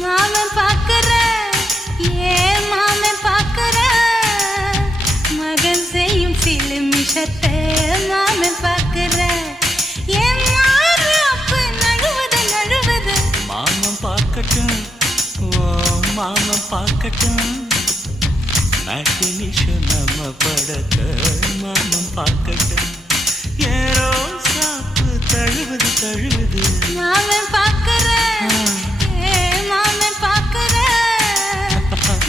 மாமன் பாக்குற ஏன் மாமன் பாக்குற மகன் செய்யும் சிலுமிஷத்தை மாமன் பாக்குற ஏன் மாறாப்பு நழுவது நழுவது மாமன் பார்க்கட்டும் ஓ மாமன் பார்க்கட்டும் நாட்டு நிஷம் நம்ம படத்த மாமன் பார்க்கட்டும் ஏரோ சாப்பு தழுவது தழுவது மாமன் பாக்குற மாமன் பாக்குற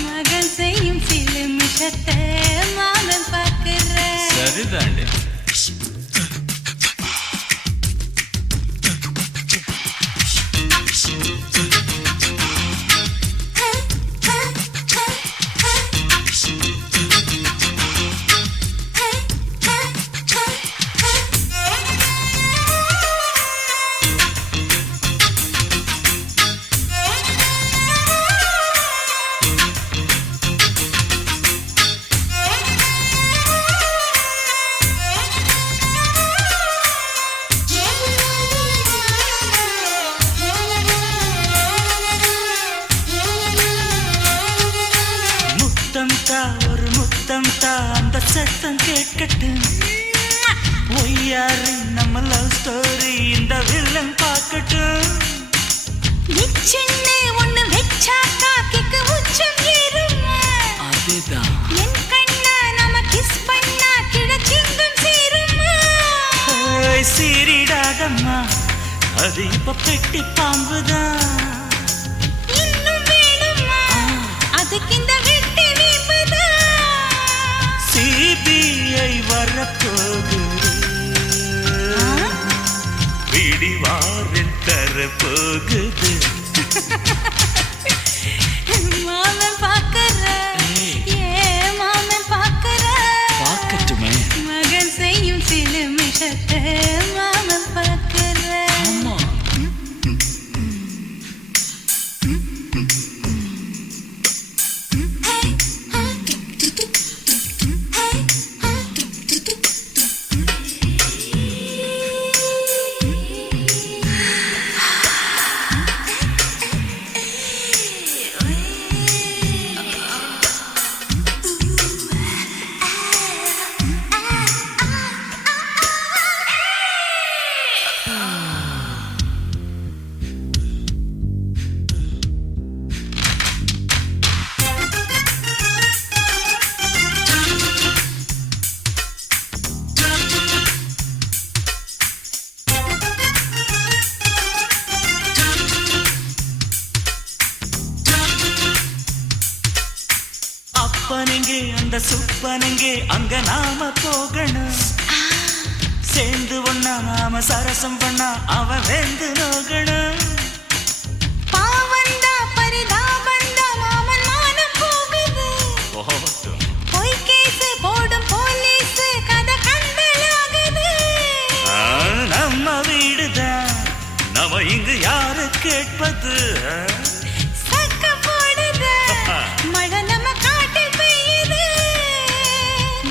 மகன் செய்யும் சிலுமிஷத்தை மாமன் பாக்குற சரிதாண்டே ஒரு முத்தம் தா அந்த சத்தம் கேட்கட்டும் ஒய்யாரு நம்ம லவ் ஸ்டோரி இந்த வில்லன் பார்க்கட்டும் சின்ன ஒண்ணு வெச்சாக்கா கிக்கு உச்சம் ஏறுமா அதுதான் என் கண்ணா நாம கிஸ் பண்ணா கிடச்சிங்கும் சீருமா சீரிடாதம்மா அது இப்ப பெட்டி பாம்புதான் இன்னும் வேணுமா அதுக்கு இந்த வெட்டி வீம்புதான் சிபிஐ வரப்போகுது பிடிவாரில் தரப்போகுது மாமன் பாக்குற ஏன் மாமன் பாக்குற பார்க்கட்டுமே மகன் செய்யும் சிலுமிஷத்தை மாமன் பாக்குற ஆமா அப்பனெங்கே அந்த சுப்பனெங்கே அங்க நாம போகணும் சேர்ந்து ஒண்ணா நாம சரசம் பண்ணா அவன் வெந்து நோகணும் பாவந்தா பரிதாபந்தா மாமன் மானம் போகுது பொய் கேஸ் போடும் போலீஸ் கதை கண்டலாகுது நம்ம வீடுதான் நம்ம இங்கு யாரு கேட்பது சக்க போடுது மழை நம்ம காட்டில் பெய்யுது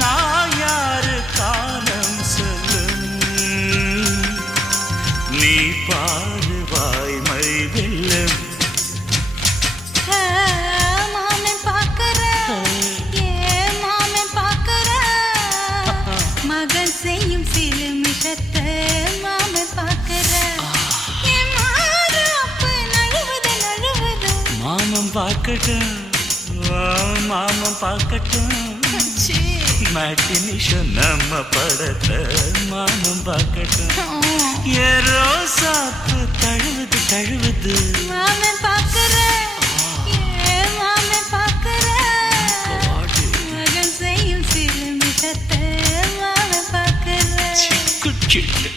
நான் யாரு காலம் சொல்லும் நீ பாரு வாய்மை வெல்லும் மாமன் பாக்குற ஏன் மாமன் பாக்குற மகன் செய்யும் சிலுமிஷத்தை மாமன் பாக்குற என் மாறாப்பு நழுவுது நழுவுது மாமன் பார்க்கட்டும் மாமன் பார்க்கட்டும் மாட்டி நிஷம் நம்ம படத்தை மாமன் பார்க்கட்டும் ஏரோ சாப்பு தழுவுது தழுவுது மாமன் பாக்குற ஏன் மாமன் பாக்குற மகன் செய்யும் சிலுமிஷத்தை மாமன் பாக்குற சிக்கு சிட்டு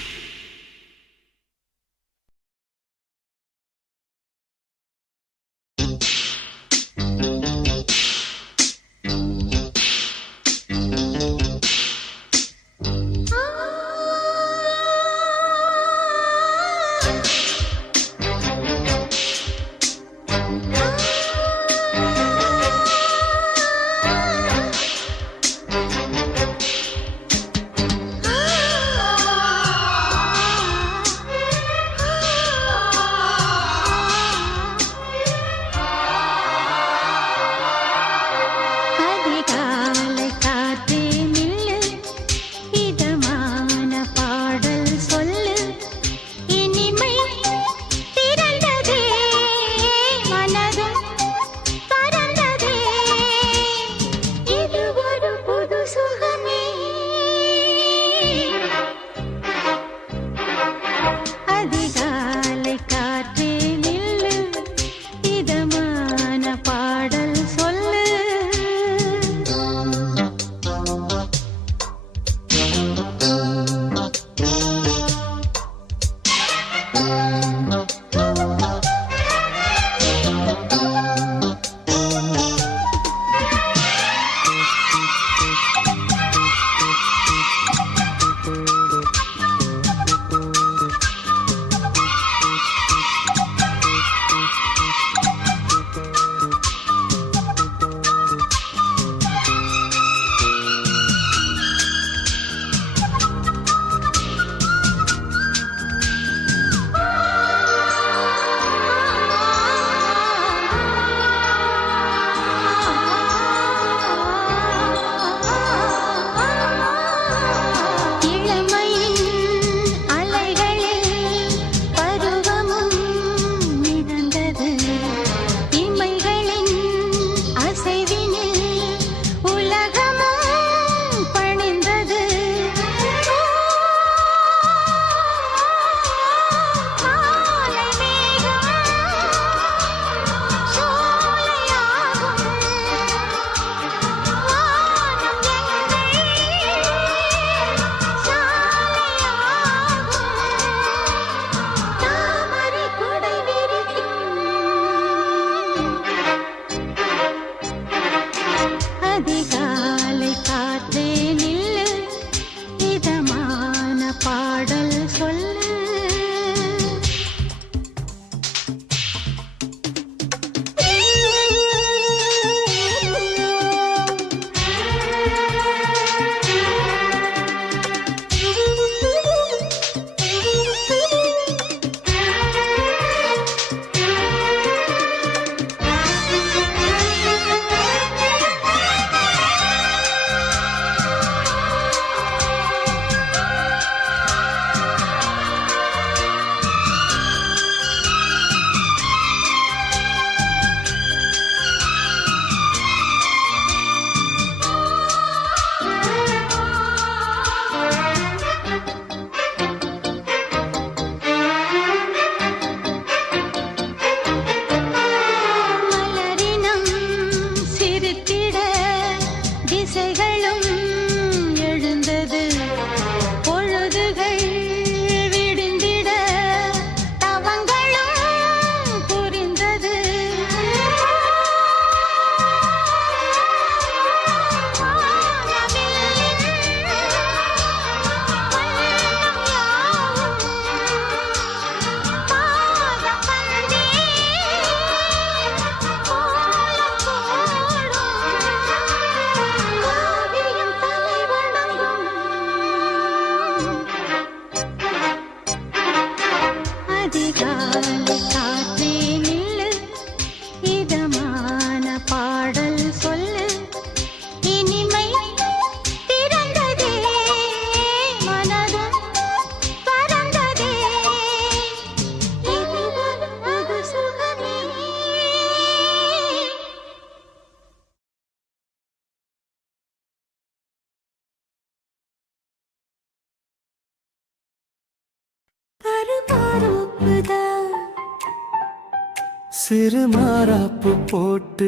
சிறு மாறாப்பு போட்டு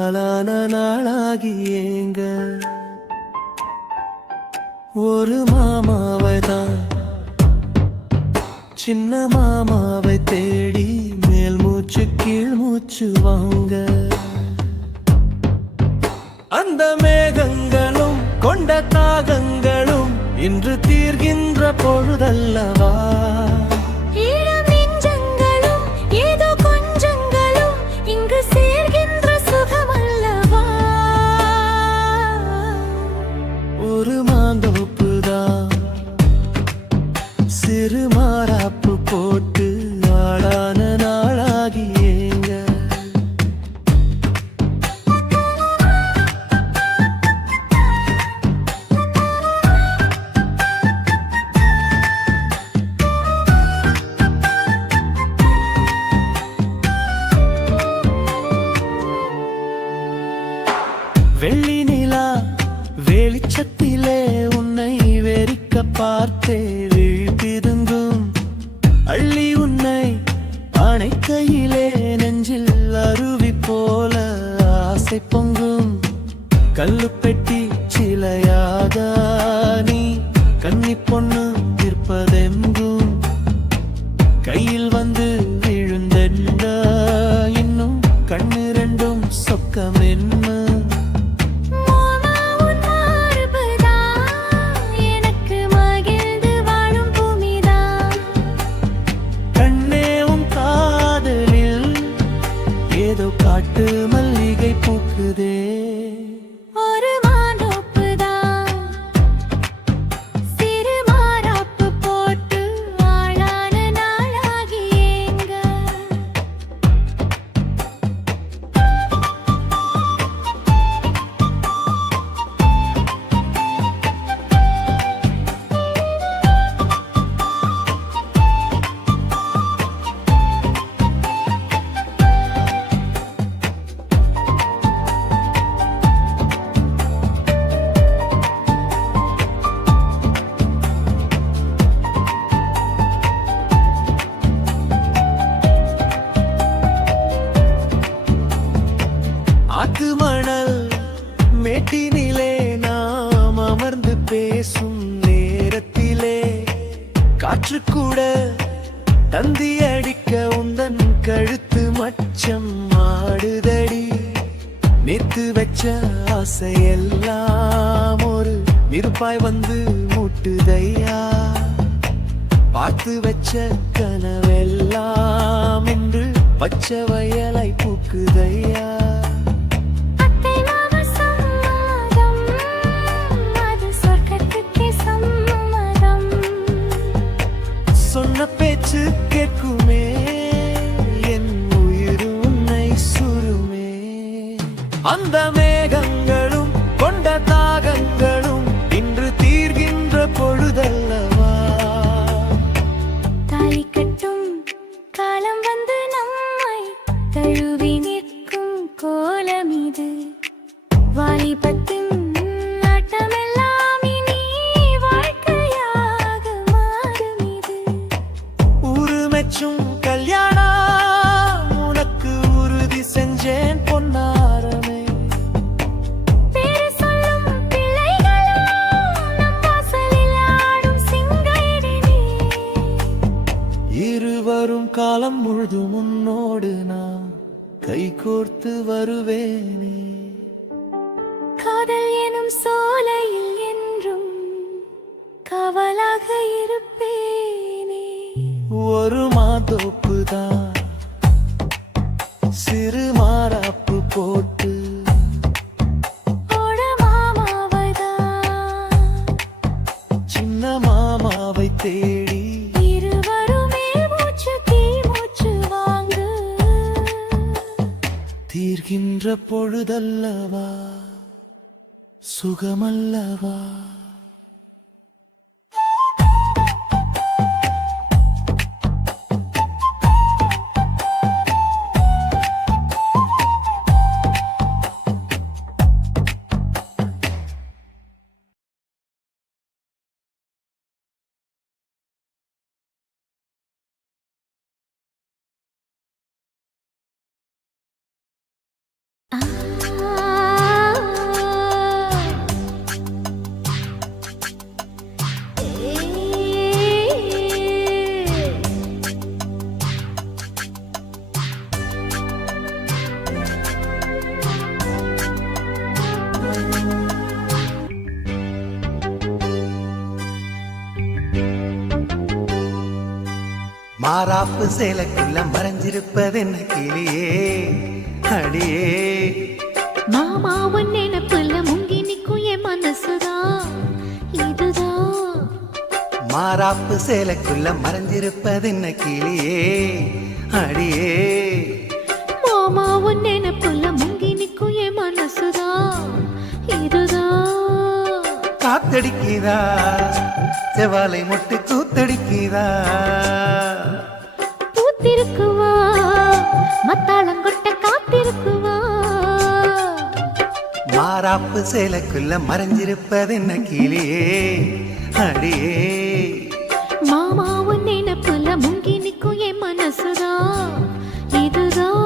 ஆளான நாளாகி ஏங்க ஒரு மாமாவை தான் சின்ன மாமாவை தேடி மேல் மூச்சு கீழ் மூச்சு வாங்க அந்த மேகங்களும் கொண்ட தாகங்களும் இன்று தீர்கின்ற பொழுதல்லவா ஈழம் நெஞ்சங்களும் ஏதோ கொஞ்சங்களும் இங்கு சேர்கின்ற சுகமல்லவா ஒரு மாந்தோப்புதான் சிறு மாறாப்பு போட்டு ஆளான நாளாகி ஏங்க வெள்ளி நிலா வெளிச்சத்திலே உன்னை வெறிக்க பார்த்தே விழிப்பிதுங்கும் அள்ளி உன்னை அணைக்கையிலே நெஞ்சில் அருவி போல ஆசை பொங்கும் கல்லுப்பெட்டி சிலையாக நீ கன்னி பொண்ணு நிற்பதெங்கும் கையில் வந்து விழுந்தென்ன இன்னும் கண்ணு ரெண்டும் சொக்கமென்ன மாமா உன் மார்புதான் எனக்கு மகிழ்ந்து வாழும் பூமிதான் கண்ணே உன் காதலில் ஏதோ காட்டு மல்லிகை பூக்குதே ஒரு மாந்தோப்புதான் சிறு மாறாப்பு போட்டு ஆளான நாளாகி ஏங்க ஆத்து மணல் மேட்டினிலே நாம் அமர்ந்து பேசும் நேரத்திலே காற்று கூட தந்தி அடிக்க உந்தன் கழுத்து மச்சம் ஆடுதடி நேத்து வச்ச ஆசையெல்லாம் ஒரு நெருப்பாய் வந்து முட்டுதையா பார்த்து வச்ச கனவெல்லாம் என்று பச்சை வயலை பூக்குதையா அத்தை மாமா சம்மதம் அது சொர்க்கத்துக்கே சம்மதம் சொன்ன பேச்சு கேட்குமே என் உயிர் உன்னை சுருமே அந்த மேகங்களும் கொண்ட தாகங்களும் இன்று தீர்கின்ற பொழுதல்லவா தாலி கட்டும் காலம் வந்து நம்மை தழுவி நிற்கும் கோலம் இது வாலிபத்தின் ஆட்டமெல்லாம் இனி வாழ்க்கையாக மாறும் இது ஊரு மெச்சும் கல்யாணம் உனக்கு உறுதி செஞ்சேன் பொன்னாரமே பேரு சொல்லும் பிள்ளைகளும் நம் வாசலில் ஆடும் சிங்காரினி இருவரும் காலம் முழுதும் உன்னோடு நான் கைகோர்த்து வருவேனே காதல் எனும் சோலையில் என்றும் காவலாக இருப்பேனே ஒரு மாதோப்புதான் சிறு மாறாப்பு போட்டு ஓட மாமாவதான் சின்ன மாமாவை தேடி இருவருமே மூச்சு தீ மூச்சு வாங்கு தீர்கின்ற பொழுதல்லவா சுகமல்லவா மாறாப்பு சேலைக்குள்ள மறைஞ்சிருப்பது என்ன கிளியே அடியே மாமா உன் நினைப்புல முங்கி நிக்கும் என் மனசுதான் இதுதான் மாறாப்பு சேலைக்குள்ள மறைஞ்சிருப்பது என்ன கிளியே அடியே மாமா உன் நினைப்புல முங்கி நிக்கும் என் மனசுதான் இதுதான் காத்தடிக்குதா செவாலை மொட்டு கூத்தடிக்குதா பூத்திருக்குவா மத்தாளங்கொட்ட காத்திருக்குவா மாறாப்பு சேலைக்குள்ள மறைஞ்சிருப்பது என்ன கிளியே அடியே மாமா உன் நினைப்புல முங்கி நிக்கும் என் மனசுதான் இதுதான்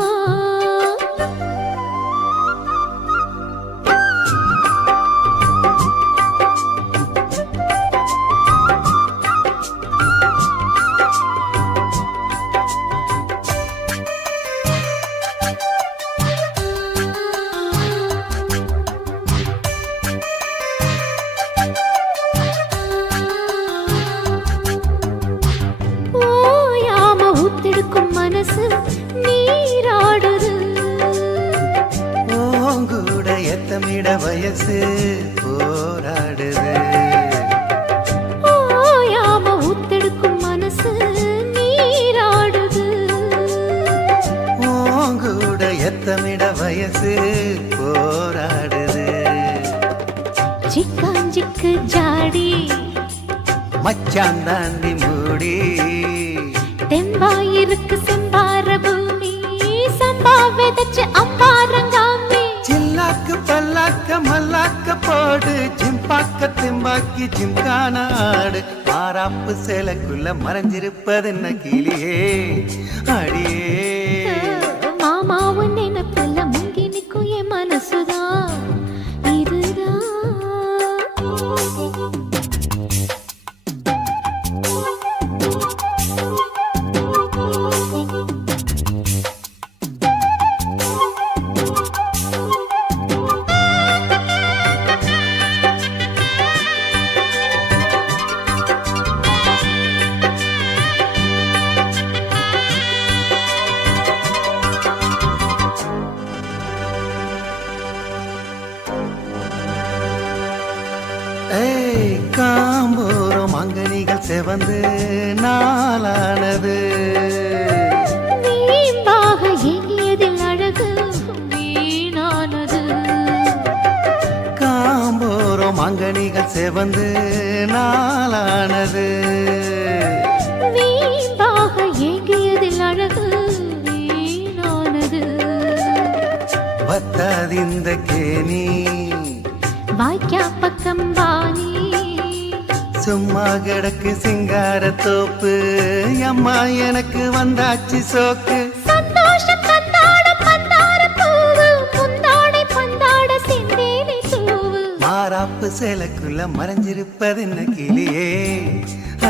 ஓயாம ஊத்தெடுக்கும் மனசு நீராடுது ஓங்கூட எத்தமிட வயசு போராடுது ஓயாம ஊத்தெடுக்கும் மனசு நீராடுது ஓங்கூட எத்தமிட வயசு போராடுது சிக்காஞ்சிக்கு ஜாடி மச்சான் தாண்டி மூடி தெம்பாயிருக்கு செம்பார பூமி சம்பா விதைச்சு அம்பாரங்காமி சில்லாக்கு பல்லாக்க மல்லாக்க போடு ஜிம்பாக்க திம்பாக்கி ஜிம்கான ஆடு மாறாப்பு சேலைக்குள்ள மறைஞ்சிருப்பது என்ன கிளியே அடியே மாமா உன் நினைப்புல முங்கி நிக்கும் என் மனசுதான் இதுதான் ஏய் காம்போரம் அங்கனிகள் செவந்து நாளானது வீம்பாக ஏங்கியதில் அழகு வீணானது காம்போரம் அங்கனிகள் செவந்து நாளானது வீம்பாக ஏங்கியதில் அழகு வீணானது வத்தாதிந்த கேணி வாய்க்கா பக்கம் வாணி சும்மா கிடக்கு சிங்கார தோப்பு அம்மா எனக்கு வந்தாச்சு சோக்கு சந்தோஷம் தந்தாட பந்தார பூவு முந்தாடை பந்தாட செந்தேனை தூவு மாறாப்பு சேலைக்குள்ள மறைஞ்சிருப்பது என்ன கிளியே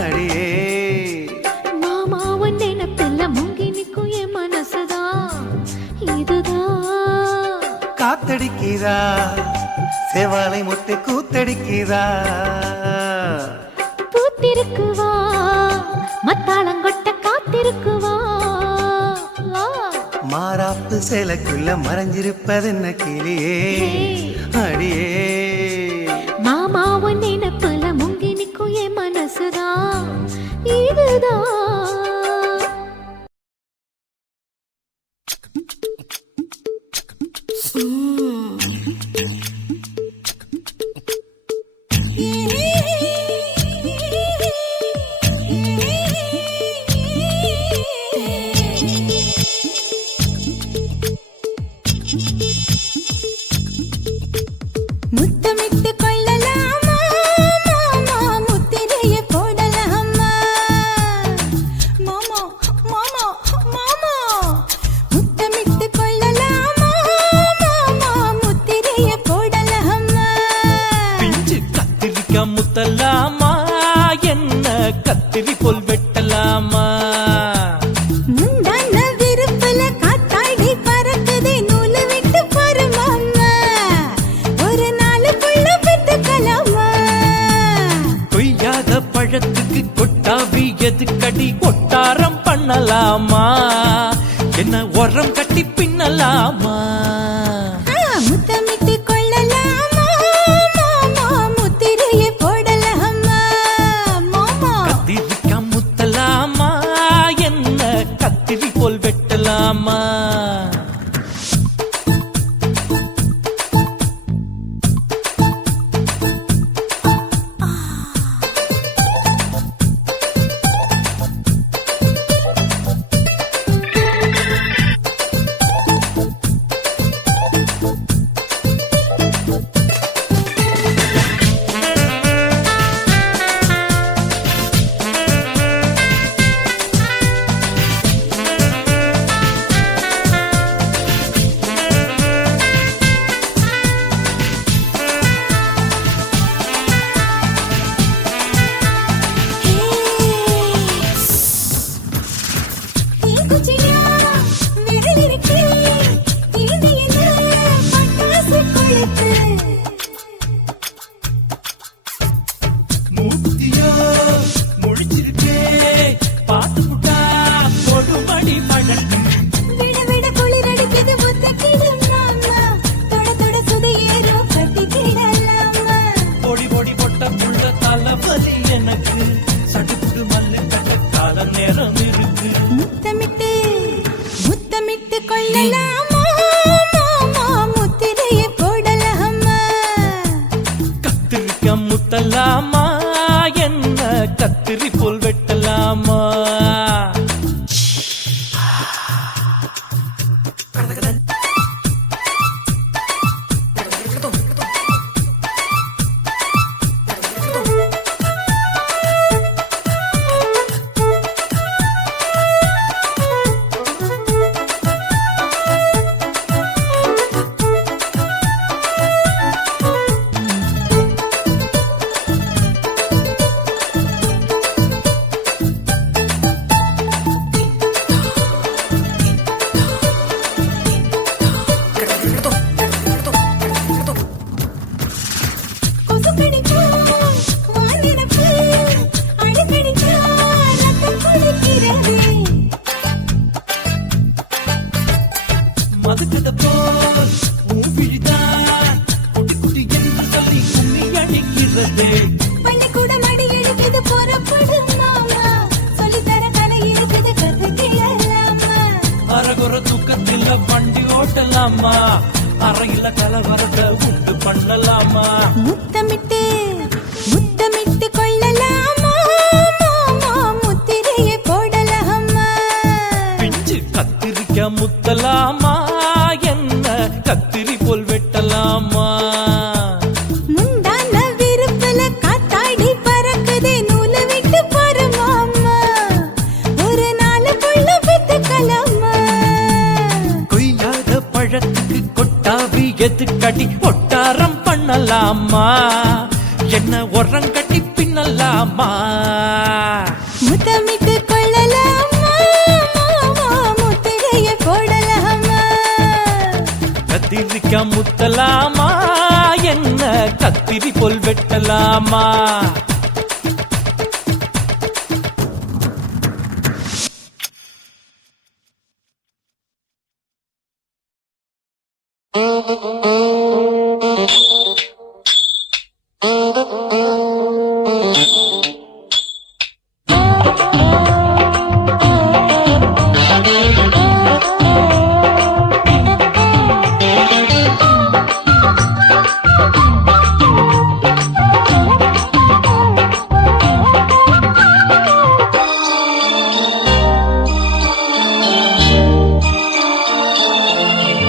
அடியே மாமா உன் நினைப்புல முங்கி நிக்கும் என் மனசுதான் இதுதான் காத்தடிக்குதா செவாலை முட்டு கூத்தடிக்குதா பூத்திருக்குவா மத்தாளங்கொட்ட காத்திருக்குவா மாறாப்பு சேலைக்குள்ள மறைஞ்சிருப்பது என்ன கிளியே அடியே மாமா உன் நினைப்புல முங்கி நிக்கும் என் மனசுதான் இதுதான் முத்தமிட்டு கொள்ளலாமா மாமா முத்திரையை போடலாமா மாமா மாமா மாமா முத்தமிட்டு கொள்ளலாமா மாமா முத்திரையை போடலாமா பிஞ்சு கத்திரிக்காய் முத்தலாமா என்ன கத்திரி போல் வெட்டலாமா முந்தான விருப்பல காத்தாடி பறக்குதே நூலு விட்டு பாரு மாமா ஒரு நாளுக்குள்ள பெத்துக்கலாமா கொய்யாத பழத்துக்கு கொட்டாவி எதுக்கடி கொட்டாரம் பண்ண பண்ணலாமா என்ன உரம் கட்டி பின்னலாமா முத்தமிட்டு கொள்ளலாமா மாமா முத்திரையை போடலாமா மாமா கத்திரிக்கா முத்தலாமா என்ன கத்திரி போல் வெட்டலாமா மூத்தியோ முடிச்சிருக்கே பாத்து புட்டா கொடுமடி பழக்கு விட விட குளிரடிக்குது முத்தக்கிடும் மாமா தொட தொட சுதையேறோ கட்டிக்கிடலாமா பொடி பொடி பொட்ட புள்ள தலைவலி எனக்கு சடுக்குடு மல்லு கட்ட கால நேரம் இருக்கு முத்தமிட்டு முத்தமிட்டு கொள்ளலாமா மாமா முத்திரையை போடலாமா கத்திரிக்கா முத்தலாமா என்ன கத்திரி போல் வெட்டலாமா கொசுக்கடிச்சா வானிரப்பு அடிக்கடிச்சா ரத்தம் குளிக்கிறது மதுக்கத போல் மூவிழிதான் குட்டி குட்டி என்று சொல்லி கும்மி அடிக்கிறது பள்ளிக்கூடம் அடி எடுக்குது புறப்படும் மாமா சொல்லித்தர கலை இருக்குது கத்துக்கிடலாமா அரகுற தூக்கத்தில் வண்டி ஓட்டலாமா அறையில கலவரத்தை உண்டு பண்ணலாமா முத்தமிட்டு முத்தமிட்டு கொள்ளலாமா மாமா முத்திரையை போடலாமா பிஞ்சு கத்திரிக்கா முத்தலாமா என்ன கத்திரி போல் வெட்டலாமா முந்தான விருப்பல காத்தாடி பறக்குதே நூலை விட்டு பாரு மாமா ஒரு நாளுக்குள்ள பெத்துக்கலாமா கொய்யாத பழத்துக்கு கொட்டாவி எதுக்கடி ஒட்டாரம் பண்ணலாமா என்ன உரம் கட்டி பின்னலாமா முத்தமிட்டு கொள்ளலாமா மாமா முத்திரையை போடலாமா கத்திரிக்கா முத்தலாமா என்ன கத்திரி போல் வெட்டலாமா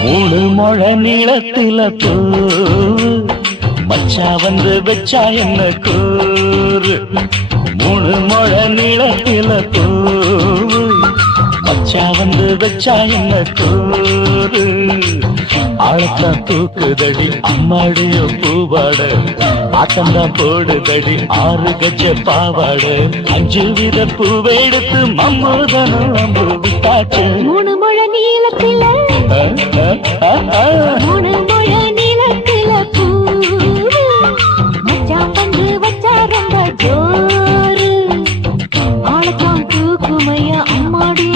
மூணு முழ நீளத்தில பூ மச்சா வந்து வச்சா என்ன கூறு மூணு முழ நீளத்தில பூ மச்சா வந்து வச்சா என்ன கூறு ஆழத்தான் தூக்குதடி அம்மாடியோ பூவாட ஆட்டம்தான் போடுதடி 6 கஜ பாவாட 5 வித பூவெடுத்து மம்மூதனும் அம்பு விட்டாச்சு மூணு முழ நீளத்தில மூணு முழ நீளத்தில பூ மச்சான் பந்து வச்சா ரொம்ப ஜோரு ஆளத்தான் தூக்குமையா அம்மாடி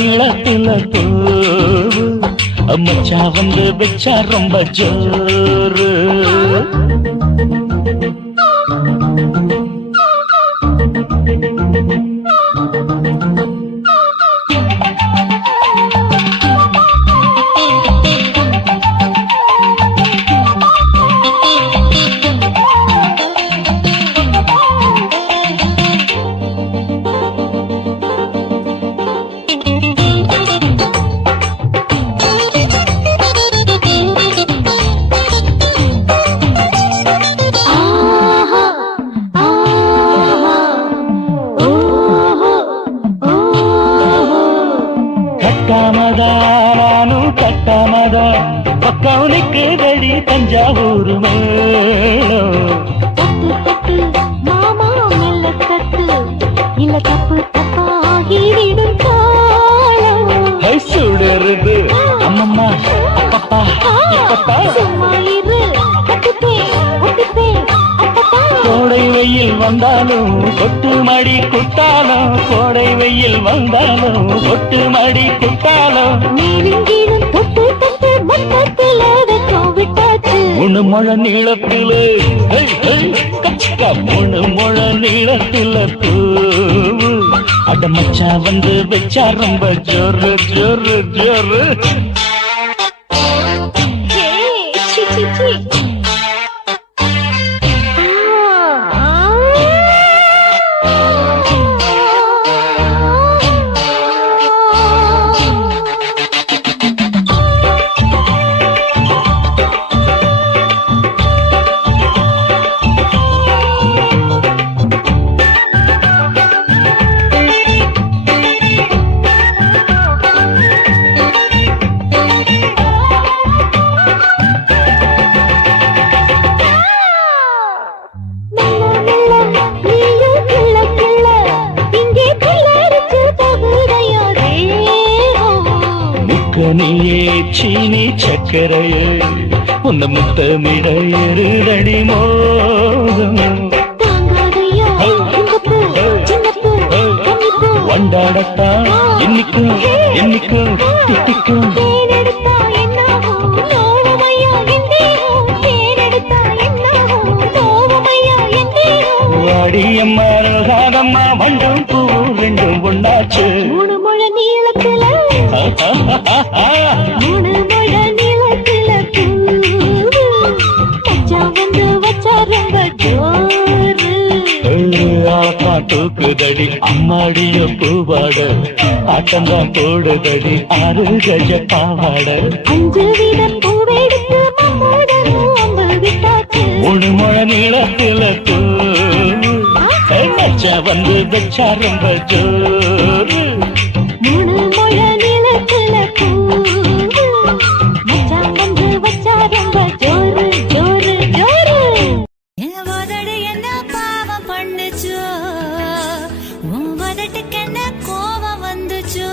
நீளத்தில பூவு மச்சா வந்து வச்சா ரொம்ப ஜோரு கட்டாமதா பக்கம் நிற்குதடி தஞ்சாவூர் மேளம் தட்டு மாமா மெல்ல தட்டு இல்ல தப்பு தப்பாகிவிடும் காலம் சுடருது அம்மம்மா அப்பப்பா இப்பப்பா சும்மா இரு கட்டுப்பே ஒட்டுப்பே அப்பப்பா கோடை வெயில் வந்தாலும் கொட்டு மடி குத்தாலும் கோடை வெயில் வந்தாலும் கொட்டு மடி குத்தாலும் நீரிங்கீழும் தொட்டு தொட்டு மொத்தத்தில் வெக்கம் விட்டாச்சு மூணு முழ நீளத்திலே கச்சிக்கா மூணு முழ நீளத்தில பூவு அட மச்சா வந்து வச்சா ரொம்ப ஜோரு ஜோரு ஜோரு சி சி சி நீயே சீனி சக்கரையே உன்ன முத்தமிட எருதடி மோகம் வண்டாடத்தான் என்னைக்கும் என்னைக்கும் திட்டிக்கும் வாடியம்மா ரோகாதம்மா வண்டும் பூ ரெண்டும் ஒண்ணாச்சு மூணு முழ நீளத்துல மூணு முழ நீளத்துல பூச்சா வந்து வச்சா ரொம்ப ஜோரு தூக்குதடி அம்மாடிய பூவாட ஆட்டந்தான் போடுதடி 6 கஜ பாவாட 5 வீதம் பூவெடுத்து மம்மோடனும் அம்பு விட்டாச்சு மூணு முழ நீளத்தில மச்சா வந்து வச்சா ரொம்ப ஜோரு மூணு முழ நீளத்துல மச்சா வந்து வச்சா ரொம்ப ஜோரு ஜோரு ஜோரு என் உதடு என்ன பாவம் பண்ணுச்சோ உன் உதட்டுக்கு என்ன கோபம் வந்துச்சோ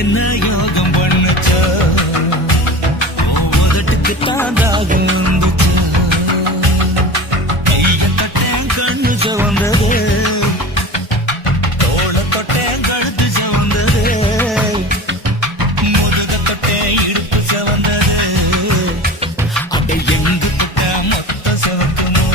என்ன யோகம் பண்ணுச்சா உதட்டுக்கு தாண்டாக வந்துச்சா கைய தொட்டேன் கண்ணு சவந்தது தோட தொட்டேன் கழுத்து சவந்தது முதுக தொட்டேன் இடுப்பு சவந்தது அப்படி எங்கு கிட்ட மொத்த சவக்கணும்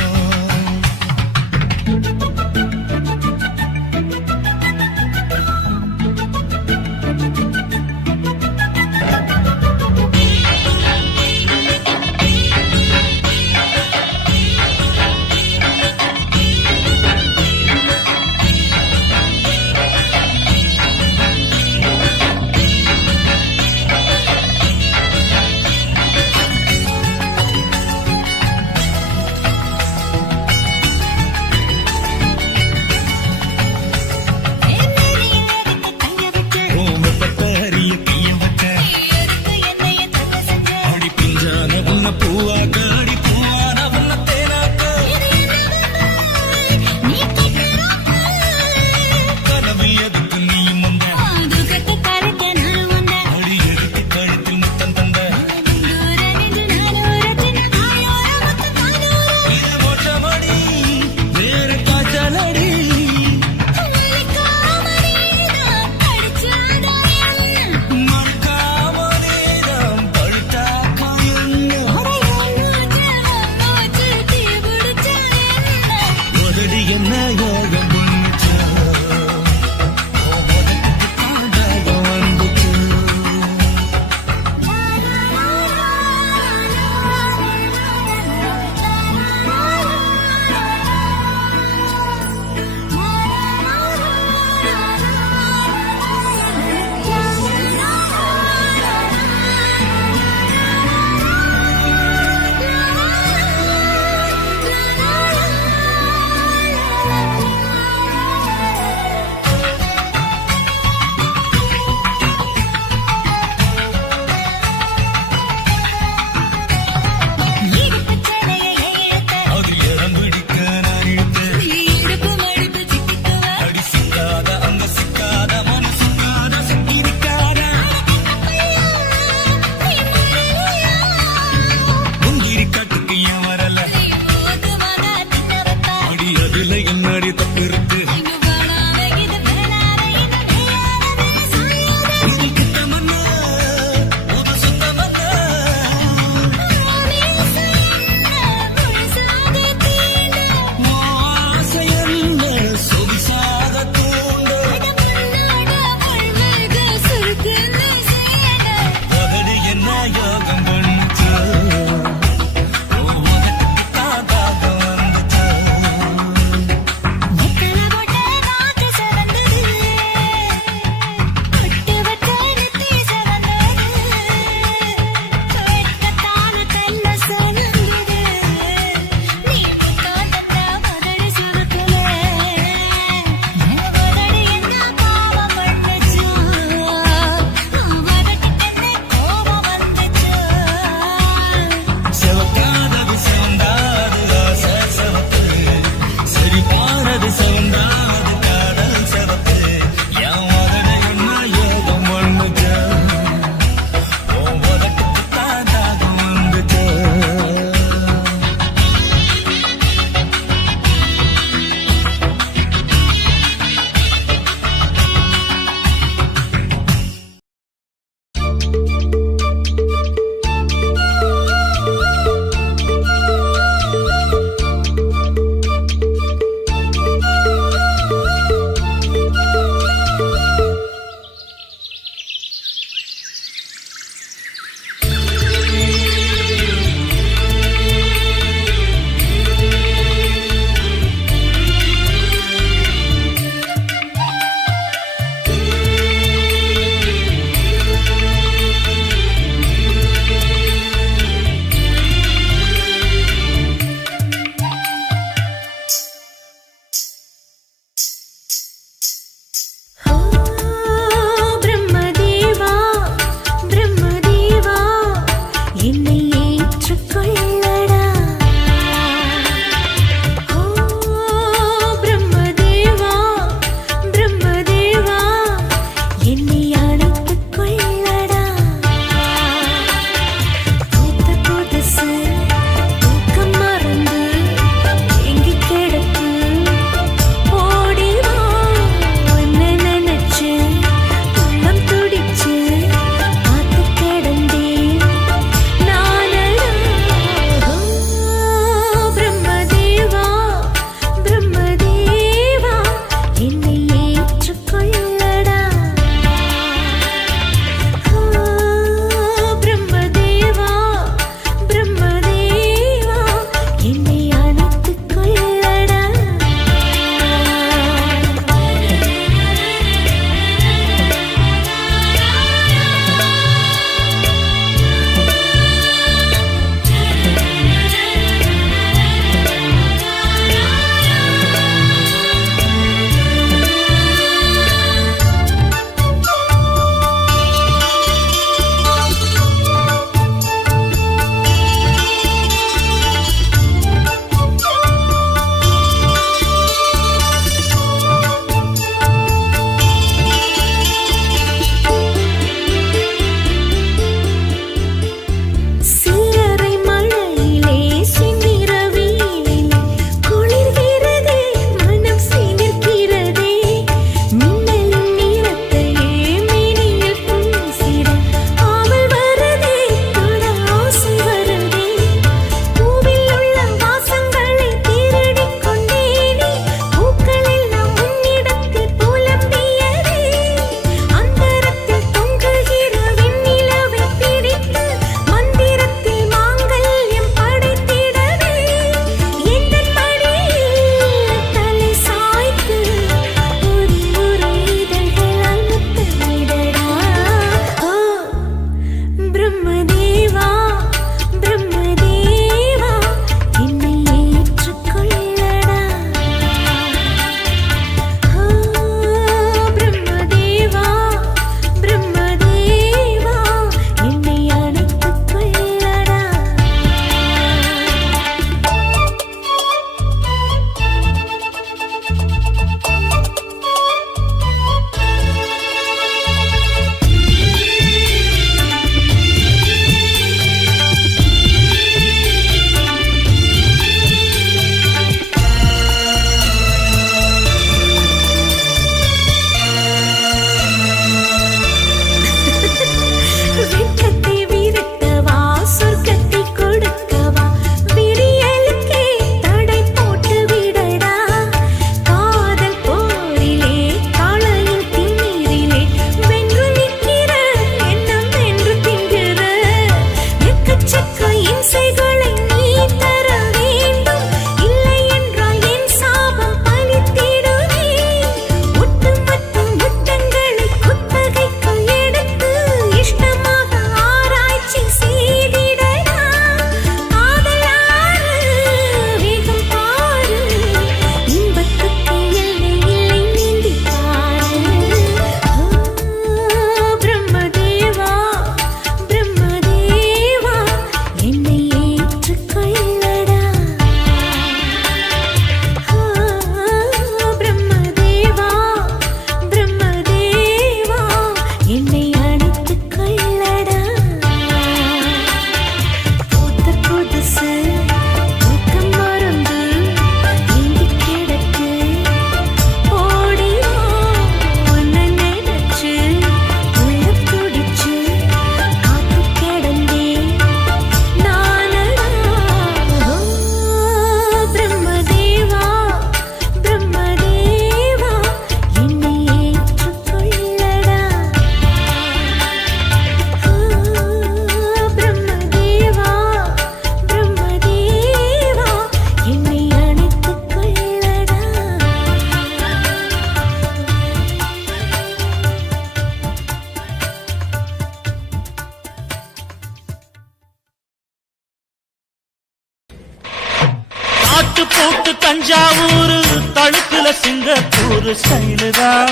தாட்டு போட்டு தஞ்சாவூர் தழுக்குல சிங்கப்பூர் ஸ்டைலு தான்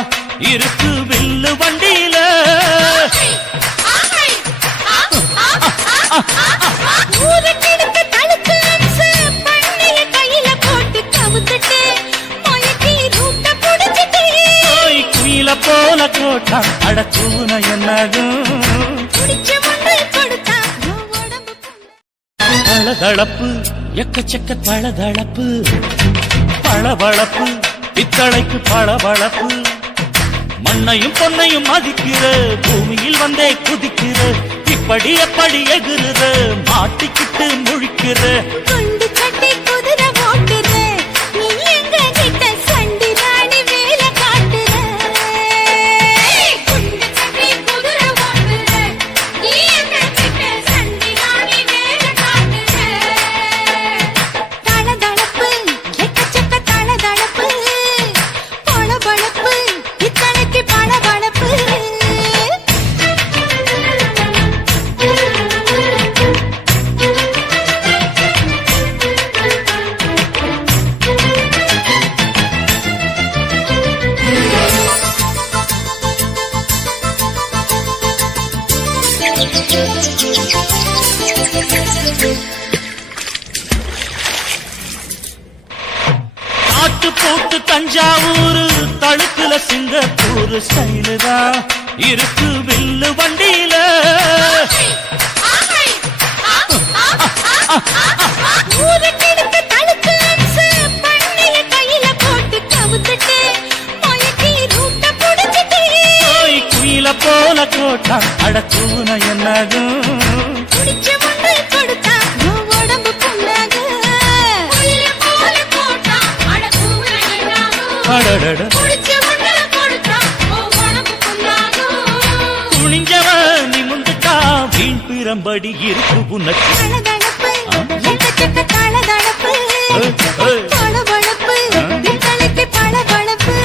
இருக்கு வில்லு வண்டியில. ஊருக்கெடுத்து தழுக்கு அம்சு பண்ணைய கையில போட்டு கவுத்துட்டு மயக்கி ரூட்ட புடிச்சிட்டு குயில போல கோட்டா அடத்தூன என்னாகும் குடிச்ச மண்ணு கொடுத்தா உடம்பு பளதளப்பு எக்கச்சக்க பளதளப்பு பளபளப்பு பித்தளைக்கு பளபளப்பு மண்ணையும் பொன்னையும் மதிக்கிற பூமியில் வந்தே குதிக்கிற இப்படி எப்படி எகுற மாட்டிக்கிட்டு முழிக்கிற குண்டு கட்டி குதிரை ஓட்டுற நீ எங்க கிட்ட சண்டி ராணி வேலை காட்டுற குண்டு கட்டி குதிரை ஓட்டுற நீ எங்க கிட்ட சண்டி ராணி வேலை காட்டுற தளதளப்பு எக்கச்சக்க தளதளப்பு பளபளப்பு இத்தனைக்கு பளபளப்பு தாட்டு போட்டு தஞ்சாவூர் தழுக்குல சிங்கப்பூர் ஸ்டைலு தான் இருக்கு வில்லு வண்டியில. ஊருக்கெடுத்து தழுக்கு அம்சு பண்ணைய கையில போட்டு கவுத்துட்டு மயக்கி ரூட்ட புடிச்சிட்டு குயில போல கோட்டா அடத்தூன என்னாகும் குடிச்ச மண்ணு கொடுத்தா உடம்பு புண்ணாகு குயில போல போட்டா அடக்கூற என்னாகும் அடடட குடிச்ச மண்ணு கொடுத்தா உடம்பு புண்ணாகு துணிஞ்சவ நிமுந்துட்டா வீண் பிறம்படி இருக்கு உனக்கு. தளதளப்பு எக்கச்சக்க தளதளப்பு பளபளப்பு இத்தனைக்கு பளபளப்பு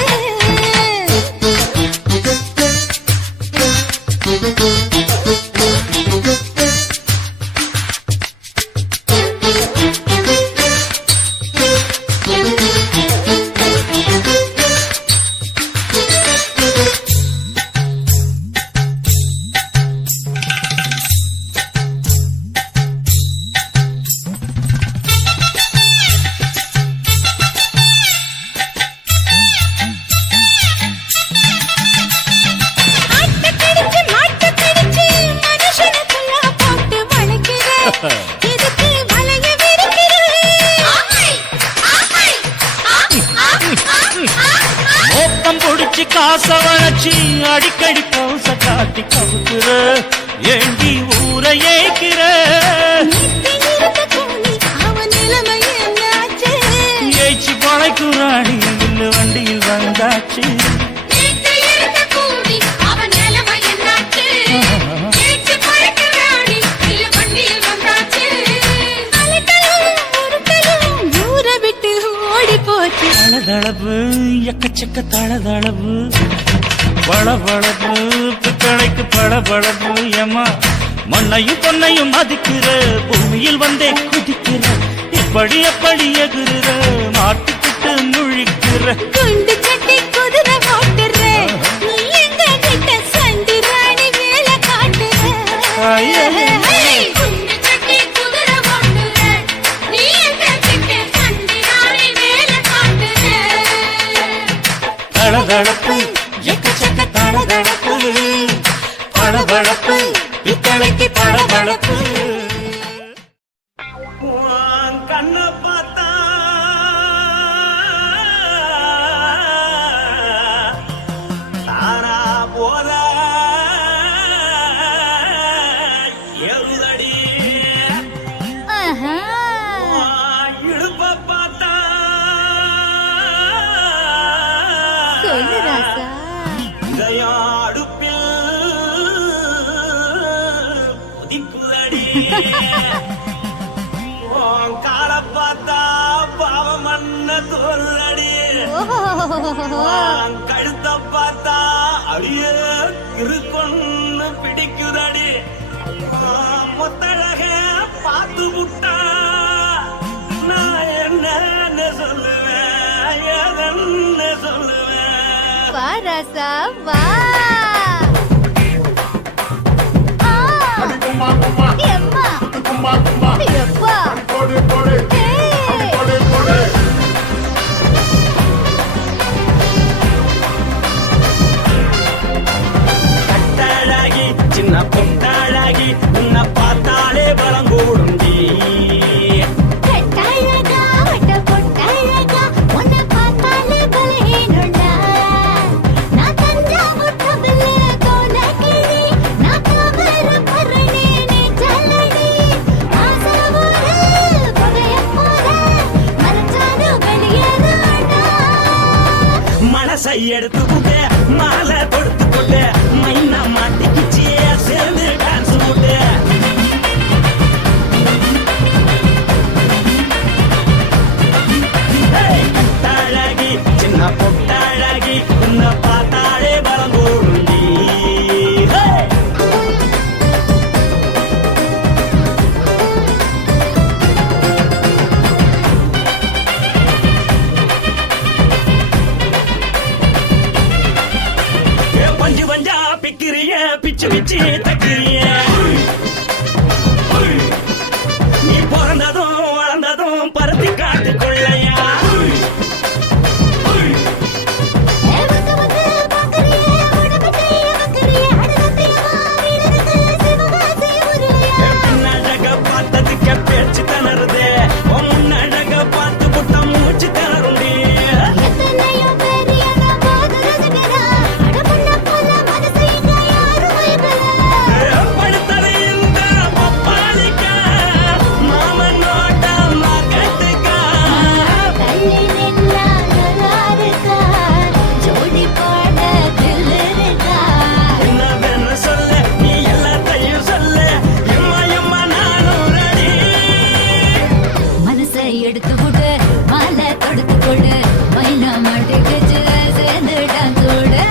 ஆட்டக்கடிச்சு மாட்டக்கடிச்சு மனுஷனுக்குள்ள போட்டு வளைக்கிற எதுக்கு வளைய விரிக்கிற மோப்பம் பொடிச்சு காச வளைச்சு அடிக்கடி பௌச காட்டி கவுக்குற ஏண்டி ஊரை ஏக்கிற நீத்தி இருக்க கூலி அவன் நிலைமை என்னாச்சு ஏச்சி பழைக்குறாடி வில்லு வண்டியில் வந்தாச்சு. நீத்தி இருக்க கூலி அவன் நிலைமை என்னாச்சு ஏச்சு பறக்கிறாடி இல்ல வண்டியில் வந்தாச்சு அலட்டலும் உருட்டலும் ஊரை விட்டு ஓடி போச்சு தளதளவு எக்கச்சக்க தளதளவு பளபளப்பு பித்தளைக்கு பளபளப்பு ஏமா மண்ணையும் பொன்னையும் மதிக்கிற பூமியில் வந்தே குதிக்கிற இப்படி எப்படி எகுற மாட்டுக்கிட்டு முழிக்கிற குண்டு கட்டி குதிரை ஓட்டுற நீ எங்க கிட்ட சண்டி ராணி வேலை காட்டுற ஐயே. குண்டு கட்டி குதிரை ஓட்டுற நீ எங்க கிட்ட சண்டி ராணி வேலை காட்டுற தளதளப்பு எக்கச்சக்க தளதளப்பு பளபளப்பு பித்தளைக்கு பளபளப்பு கண்ண பார்த்தா தாரா போல எழுதடி இடுப்ப பார்த்தா சொல்லு ராசா இதயாடுப்பில் உதிக்குதடி கால பார்த்தா பாவம் மண்ண தோறுதடி கழுத்த பார்த்தா அடியே இருக்குன்னு பிடிக்குதடி மொத்தழக பார்த்து விட்டா நான் என்ன வா ராசா வா எம்மா எப்பா கட்டாளாகி சின்ன பொட்டாளாகி உன்னை பார்த்தாலே பலம் கூடுண்டி கட்டழகா வட்ட பொட்டழகா உன்னை பார்த்தாலே பலஹீனண்டா நான் தஞ்சாவூர் தபிலே கோலகிரி நான் காவர பரணி நீ சல்லடி ஆசவூரு பகைய போல மரச்சாது வெளியேறாடா மனசை எடுத்துக்கிட்டு மாலை தொடுத்துக்கிட்டு மைனா மாட்டிக்கிச்சு சேர்ந்து டான்ஸ் போட்டு கட்டாழகி சின்ன பொட்டாழகி உன்னை பார்த்தாலே பலம் கூடுண்டி பஞ்சு பஞ்சா பிக்கிறிய பிச்சு பிச்சு தக்கிறிய நீ பிறந்ததும் வளர்ந்ததும் பருத்தி காட்டுக்குள்ளையா வந்து வந்து பாக்கறியே உடம்பத்தைய வக்கறியே அடகத்தையவா வீடருக்கு சிவகாசி முருகையா பின்னழக பார்த்ததுக்கு பேச்சு திணறுது உன் முன்னழக பார்த்து புட்ட மூச்சு திணறுண்டி எத்தனையோ பேர் என்ன போது ரசிக்கிறா அடபுண்ண போல மனசை இங்க யாரும் மயக்கல படுத்தது இந்த பப்பாளிக்கா மாமன் நோட்ட மகட்டுக்கா தள்ளி நின்னா நல்லாருக்கா ஜோடி பாட தில்லிருக்கா என்னவென்னு சொல்ல நீ எல்லாத்தையும் சொல்ல எம்மா எம்மா நானும் ரெடி மனசை எடுத்து விடு மாலை தொடுத்து கொடு மைனா மாட்டுக்குச்சு சேர்ந்து டான்ஸ் விடு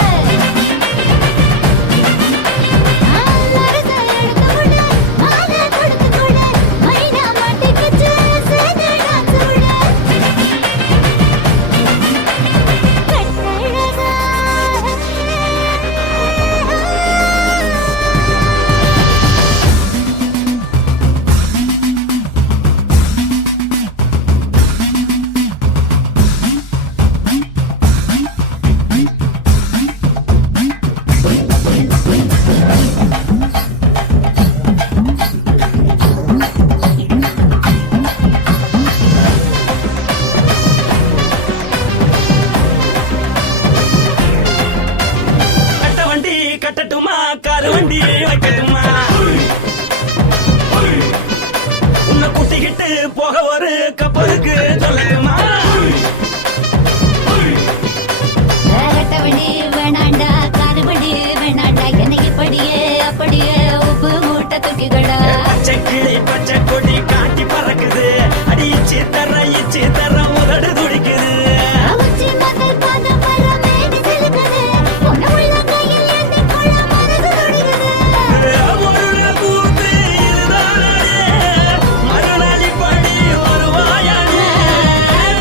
மனசை எடுத்து விடு மாலை தொடுத்து கொடு மைனா மாட்டுக்குச்சு சேர்ந்து டான்ஸ் விடு கட்டழகா கட்ட வண்டி கட்டட்டுமா காரு வண்டி வைக்கட்டுமா உன்னை கூட்டிக்கிட்டு போக ஒரு கப்பலுக்கு சொல்லட்டுமா கட்டவண்டி வேணாண்டா காதுபடி வேணாண்டா என்னைக்கு படியே அப்படியே உப்பு மூட்டை தூக்கிக்கடா பச்சை கிளி பச்சை கொடி காட்டி பறக்குது அடி இச்சி தர உதடு துடிக்குது உச்சி மகள் பாத மரம் மேடி சிலுக்குது பொண்ணு உள்ள கையில் ஏந்தி கொள்ள மனது துடிக்குது ஒரு நாள் கூத்து இதுதானே மறுநாளி படி வருவாயானே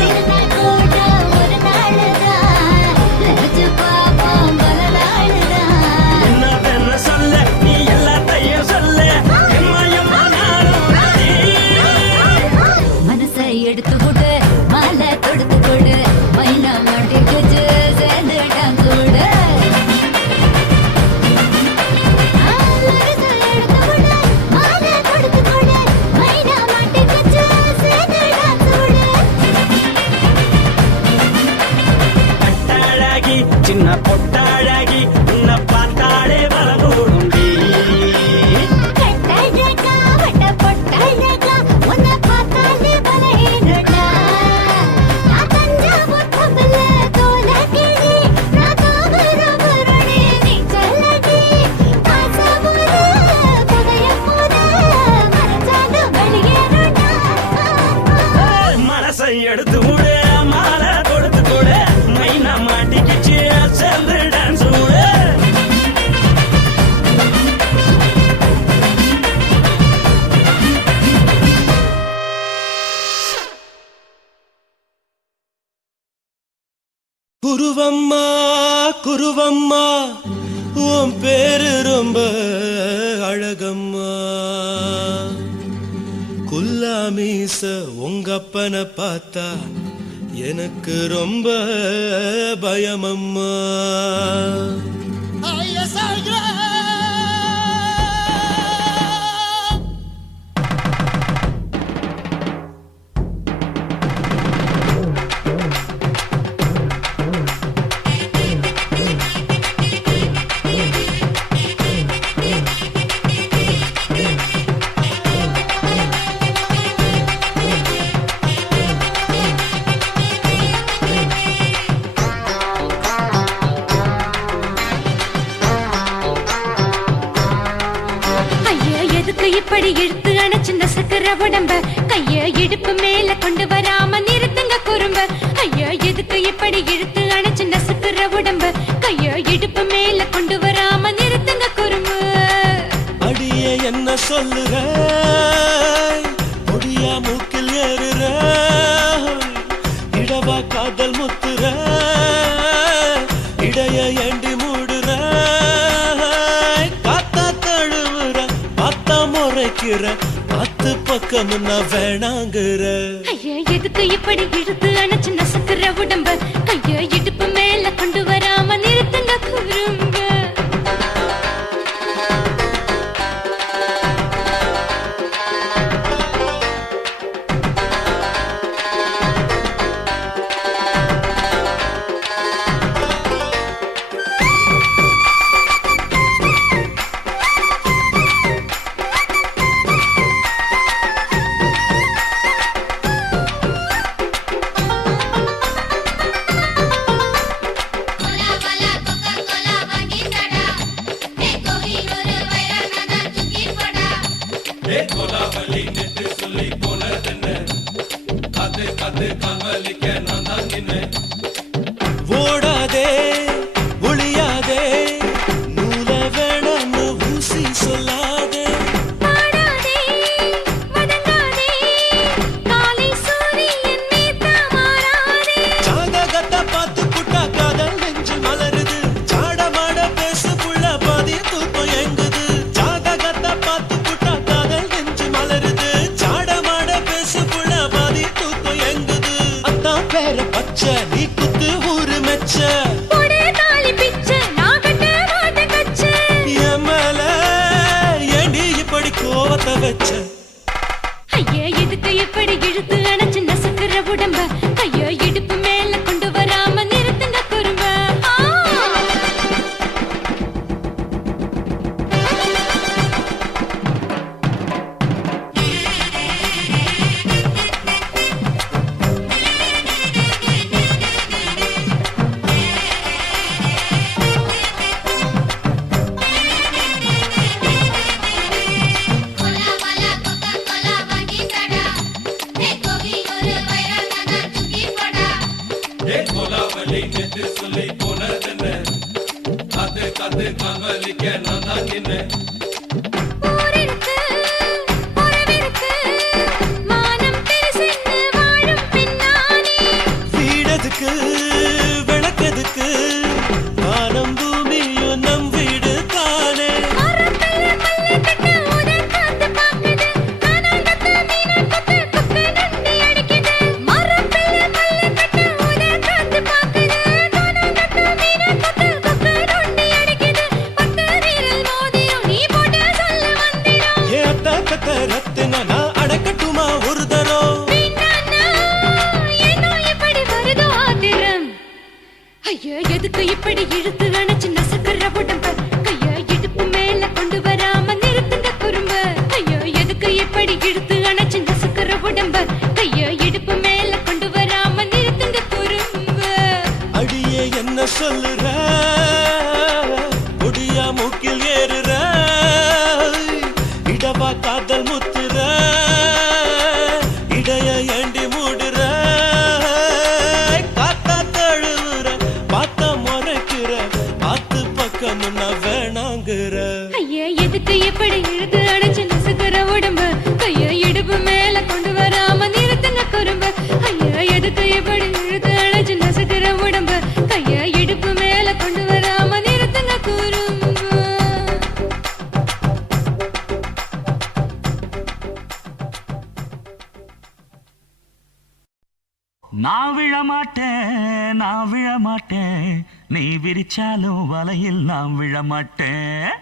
திருநாள் கூட ஒரு நாளுதான் நினைச்சு பாப்போம் பல நாளுதான் என்னவென்னு சொல்ல நீ எல்லாத்தையும் சொல்ல எம்மா எம்மா நானும் ரெடி மனசை எடுத்து கொடு மாலை தொடுத்து கொடு மைனா மாட்டிக்குச்சு சேர்ந்து டான்ஸ் விடு மனசை எடுத்து கொடு மாலை தொடுத்து கொடு மைனா மாட்டிக்குச்சு சேர்ந்து டான்ஸ் விடு கட்டாழகி சின்ன பொட்டாழகி உன்னை பார்த்தாலே பலகூடுண்டி கட்டழகா வட்ட பொட்டழகா உன்னை பார்த்தாலே பலஹீனண்டா நான் தஞ்சாவூர் தபிலே கோலகிரி நான் காவர பரணி நீ சல்லடி ஆசவூரு பகைய போல மரச்சாது வெளியேறாடா மனசை எடுத்து விடு மாலை கொடுத்து கொடு மைனா மாட்டிக்கிச்சு சேர்ந்து டான்ஸ் விடு குருவம்மா குருவம்மா உன் பேரு ரொம்ப அழகம்மா குல்லாமீச உங்க அப்பனை பார்த்தா எனக்கு ரொம்ப பயமம்மா ஐயா எதுக்கு இப்படி இழுத்து அணைச்சு நசுக்குற உடம்ப கைய இடுப்பு மேல கொண்டு வராம நிறுத்துங்க குறும்ப ஐயா எதுக்கு இப்படி இழுத்து அணைச்சு நசுக்குற உடம்ப கைய இடுப்பு மேல கொண்டு வராம நிறுத்துங்க குறும்பு அடியே என்ன சொல்லுற முடியா மூக்கில் ஏறுற இடவா காதல் முத்துற இடைய ஏண்டி மூடுற காத்தா தழுவுற பார்த்தா முறைக்கிற பத்து பக்கம் நான் வேணாங்குற ஐயா எதுக்கு இப்படி இழுத்து அணைச்சு நசுக்குற உடம்ப கைய இடுப்பு மேல கொண்டு வராம நிறுத்துங்க குறும்ப ஓடாதே ஒளியாதே நூல வேணான்னு ஊசி சொல்லாதே பாடாதே வதங்காதே காலை சூரியன் மீதா மாறாதே ஜாதகத்தை பார்த்து புட்டா காதல் நெஞ்சு மலருது சாடமாட பேசு புள்ள பாதி தூக்கம் எங்குது ஜாதகத்தை பார்த்து புட்டா காதல் நெஞ்சு மலருது சாடமாட பேசு புள்ள பாதி தூக்கம் எங்குது அத்தான் பேர பச்சை நீ குத்து ஊரு மெச்ச போடே தாலி பிச்சை நான் கட்ட மாட்ட கச்சை என் மேல ஏண்டி இப்படி கோவத்தை வச்ச ஐயா எதுக்கு இப்படி இழுத்து அணைச்சு நசுக்குற உடம்ப கைய இடுப்பு மேல கொண்டு வராம நிறுத்துங்க குறும்ப ஊரிருக்கு உறவிருக்கு மானம் பெருசென்னு வாழும் பின்னானே வீடதுக்கு விளக்கதுக்கு வானம் பூமியும் நம் வீடு தானே மரத்துல மல்லி கட்டு உதன் காத்து பாக்குது கானாங்கத்து மீன கொத்து குக்கு நண்டி அடிக்குது மரத்துல மல்லி கட்டு உதன் காத்து பாக்குது கானாங்கத்து மீன கொத்து குக்கு நண்டி அடிக்குது பத்து வீரல் மோதிரம் நீ நான் விழமாட்டேன் நான் விழமாட்டேன் நீ விரிச்சாலும் வலையில் நான் விழமாட்டேன்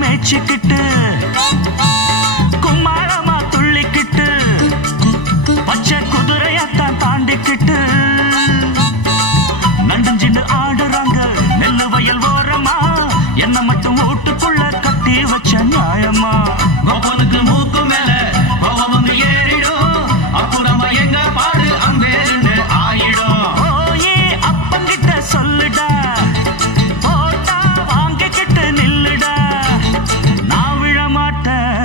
வச்சுக்கிட்டு கும்மாளமா துள்ளிக்கிட்டு பச்சை குதிரையத்தான் தாண்டிக்கிட்டு நண்டஞ்சின்னு ஆடுறாங்க நெல்லு வயல் ஓரமா என்ன மட்டும் வீட்டுக்குள்ள கட்டி வச்ச நியாயமா கோபனுக்கு மூக்கு மேல கோபம் வந்து ஏறிடும் அப்புறமா எங்க பாடு அம்பேருன்னு ஆயிடும் ஓயே அப்பங்கிட்ட சொல்லுடா போட்டா வாங்கிக்கிட்டு நில்லுடா நான் விழ மாட்டேன்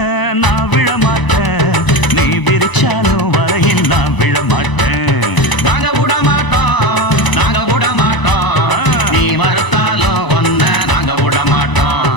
நீ விரிச்சாலும் வரையில் நான் விழ மாட்டேன் நாங்க விட மாட்டோம் நீ மறுத்தாலும் ஒன்ன நாங்க விட மாட்டோம்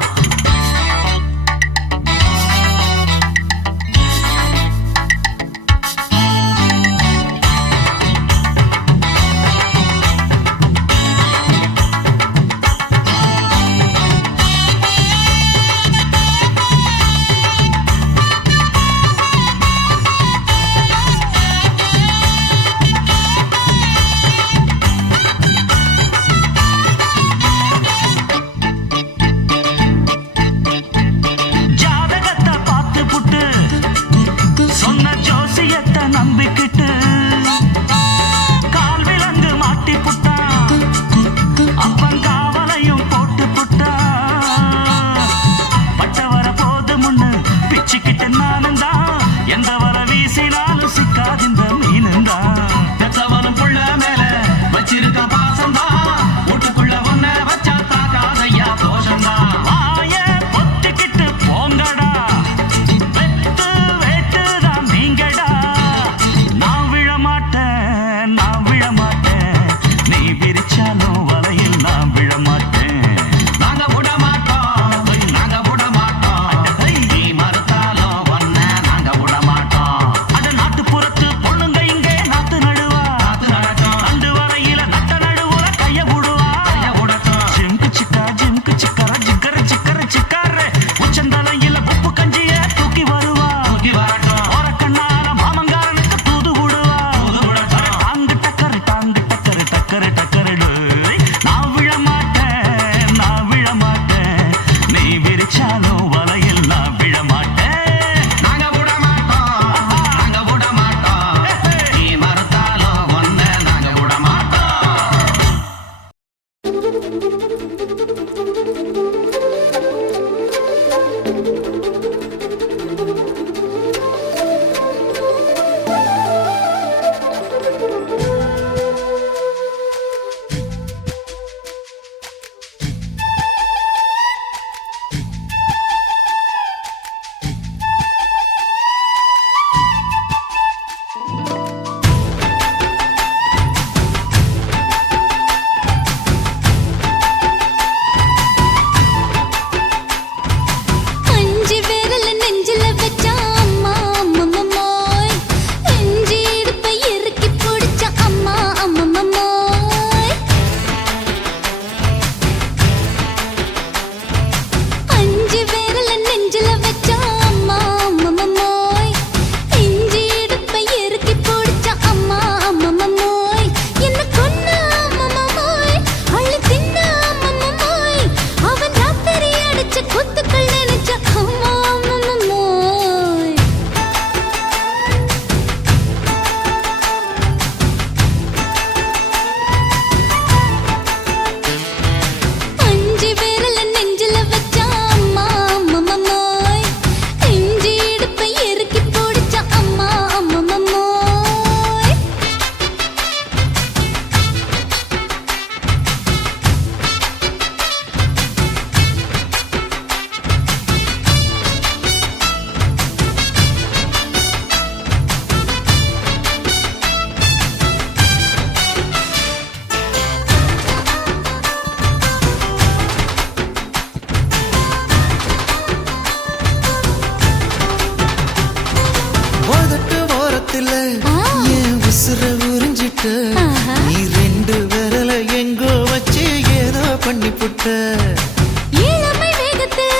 இளமை வேகத்துல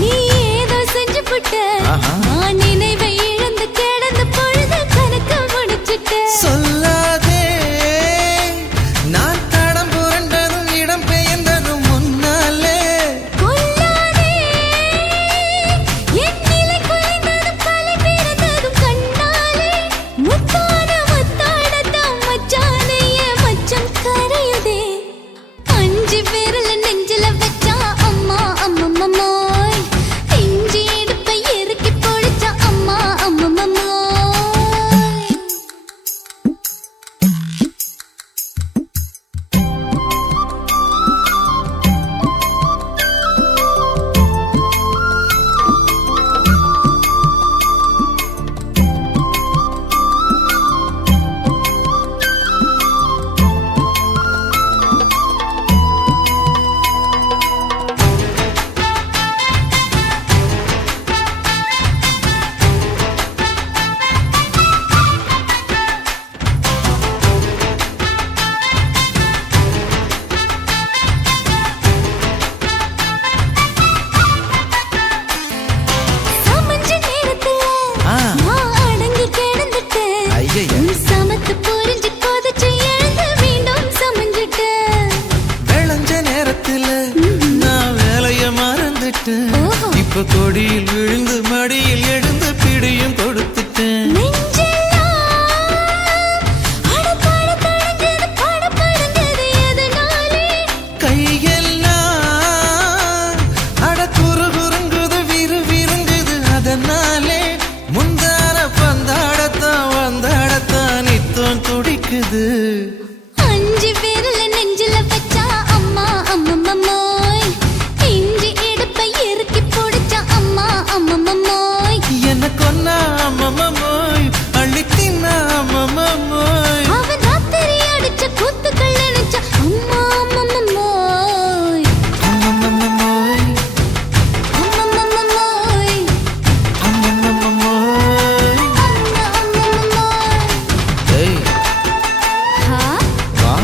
நீ ஏதோ செஞ்சு புட்ட நான் நினைவை இழந்து கிடந்த பொழுது கணக்க முடிச்சிட்ட சொல்லாதே நான் தடம் புரண்டதும் இடம் பெயர்ந்ததும் முன்னாலே கொல்லாதே என் நிலை குலைந்ததும் கலை பிறந்ததும் கண்ணாலே முத்தான முத்தாடத்தான் மச்சானே என் மச்சம் கரையுதே அஞ்சு விரல நெஞ்சில வச்சா அம்மா அம்மம்மோய் இஞ்சி இடுப்பை இறுக்கி பொழிச்சா அம்மா அம்மம்மோய் சமஞ்ச நேரத்துல நான் அடங்கி கிடந்துட்டேன் ஐயைய. நீ சமத்து புரிஞ்சு கொதிச்சு எழுந்து மீண்டும் சமஞ்சிட்டேன் விளைஞ்ச நேரத்துல நான் வேலைய மறந்துட்டேன் ஓஹோ. இப்ப கொடியில் விழுந்து மடியில் எழுந்து பிடியும் கொடுத்துட்டேன் நெஞ்செல்லாம் அடப்பாட தடஞ்சது படபடந்தது எதனாலே கையெல்லாம் அட குறு குறுங்குது விறு விருங்குது அதனாலே முந்தான பந்தாடத்தான் வந்தாடத்தான் நித்தம் துடிக்குது அஞ்சு விரல நெஞ்சில வச்சா அம்மா அம்மம்மோய் இஞ்சி இடுப்பை இறுக்கி பொடிச்சா அம்மா அம்மம்மோய் என்ன கொன்னா அம்மம்மோய் அள்ளி தின்னா அம்மம்மோய் அவன் ராத்திரி அடிச்ச கூத்துக்கள் நினைச்சா அம்மா அம்மம்மோய் அம்மம்மோய் அம்மம்மோய் அம்மம்மோய் அம்மா அம்மம்மோய் ஏய் ஹா வா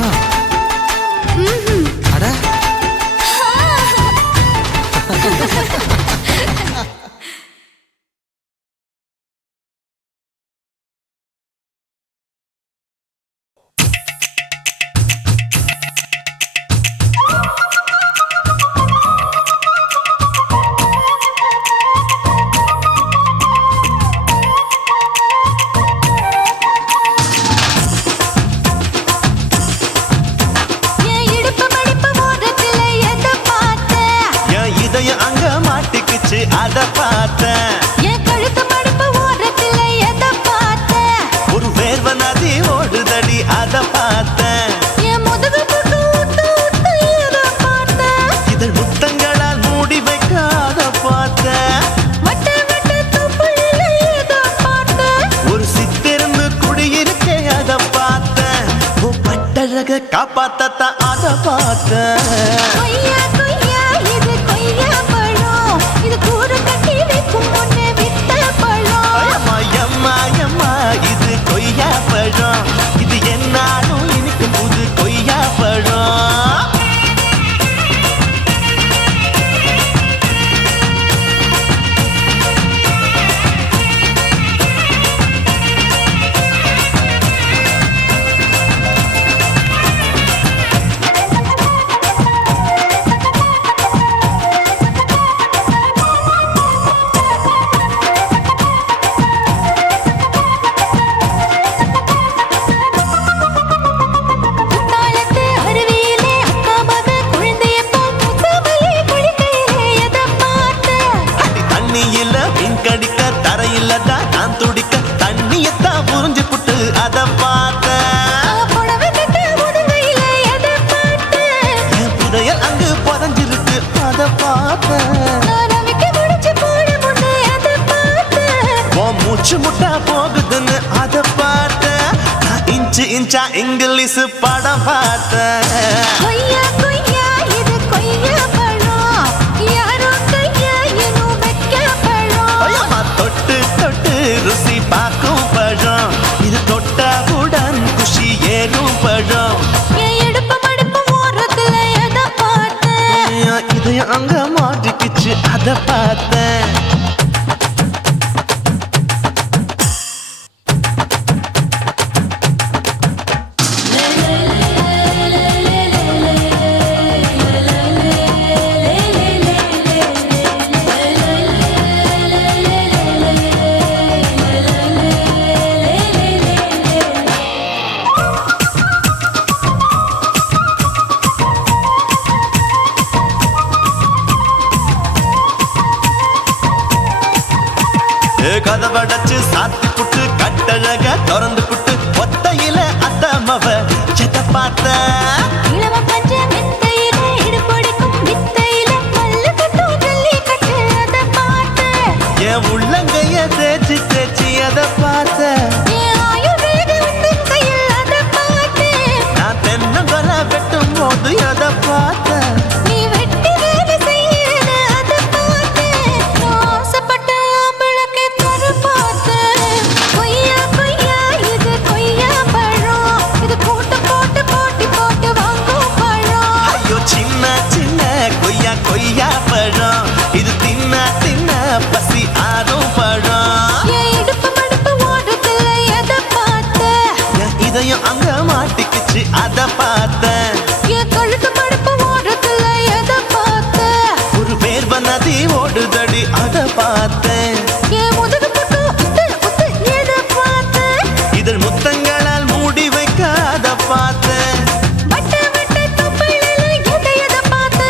ம்ஹும் அட என் இடுப்பு மடிப்பு ஓரத்துல எதை பார்த்த என் இதயம் அங்க மாட்டிக்குச்சு அத பார்த்தேன் என் கழுத்து மடிப்பு ஓரத்துல எதை பார்த்த ஒரு வேர்வ நதி ஓடுதடி அத பார்த்தேன் என் முதுகு புட்டு ஊத்து ஊத்து எதை பார்த்த இதழ் முத்தங்களால் மூடி வைக்க அத பார்த்தேன் வட்ட வட்ட தொப்புள்ள எதை பார்த்த ஒரு சித்திரன்னு குடியிருக்கே அத பார்த்தேன் உன் பட்டழக காப்பாத்தத்தான் அத பார்த்தேன் கொய்யா கொய்யா இது கொய்யா பழம் இது கூறு கட்டி வைக்கும் முன்னே வித்த பழம் அம்மா எம்மா எம்மா இது கொய்யா பழம் இது என்னாலும் இனிக்கும் புது கொய்யா பழம் குத்தாலத்து அருவியிலே அக்கா மக குழந்தைய போல் முகமையே குளிக்கையிலே எதை பார்த்த அடி தண்ணி இல்ல மீன் கடிக்க தரையில்ல தான் நான் துடிக்க தண்ணியத்தான் புரிஞ்சு புட்டு அத பார்த்தேன் புடவை கட்ட முதுகையிலே எதை பார்த்த என் புதையல் அங்கு புதஞ்சிருக்கு அத பார்த்தேன் நான் ரவிக்கு முடிச்சு போட முன்னே எதை பார்த்த உன் மூச்சு முட்டா போகுதுன்னு அத பார்த்தேன் நான் இன்ச்சு இன்ச்சா இங்கிலீஷ் படம் பார்த்தேன் கொய்யா கொய்யா இது கொய்யா பழம் யாரோ கையா இன்னும் வைக்க பழம் ஐயம்மா தொட்டு தொட்டு ருசி பார்க்கும் பழம் இது தொட்டவுடன் குஷி ஏறும் பழம் என் இடுப்பு மடுப்பு ஓரத்துல எதை பார்த்த இதயம் அங்க மாட்டிக்கிச்சு அத பார்த்தேன். கதவடைச்சு சாத்தி புட்டு கட்டழக திறந்து புட்டு ஒத்தையில அத்தமவ செத்த பார்த்த இளவ பஞ்ச மெத்தையில இடுப்பொடிக்கும் வித்தையில மல்லு கட்டும் ஜல்லி கட்டு அத பார்த்த என் உள்ளங்கைய தேய்ச்சி தேய்ச்சி அத பார்த்த என் ஆயுர்வேத உந்தன் கையில் அத பார்த்த நான் தென்னங்கொல வெட்டும் போது அத பார்த்த நீ வெட்டி வேலை செய்யறத அத பார்த்த ஆசைப்பட்ட ஆம்பளக்கு தர பார்த்த கொய்யா கொய்யா இது கொய்யா பழம் இது போட்டு போட்டு போட்டி போட்டு வாங்கும் பழம் ஐயோ சின்ன சின்ன கொய்யா கொய்யா பழம் இது தின்ன தின்ன பசி ஆறும் பழம் என் இடுப்பு மடுப்பு ஓடுறதுல எதை பார்த்த என் இதயம் அங்க மாட்டிக்கிச்சு அத பார்த்தேன். என் கழுத்து மடுப்பு ஓடுறதுல எதை பார்த்த ஒரு வேர்வ நதி ஓடுதடி அத பார்த்தேன். என் முதுகு புட்டு உத்து உத்து எதை பார்த்த இதழ் முத்தங்களால் மூடி வைக்க அத பார்த்தேன். வட்ட வட்ட தொப்பையில எதை பார்த்த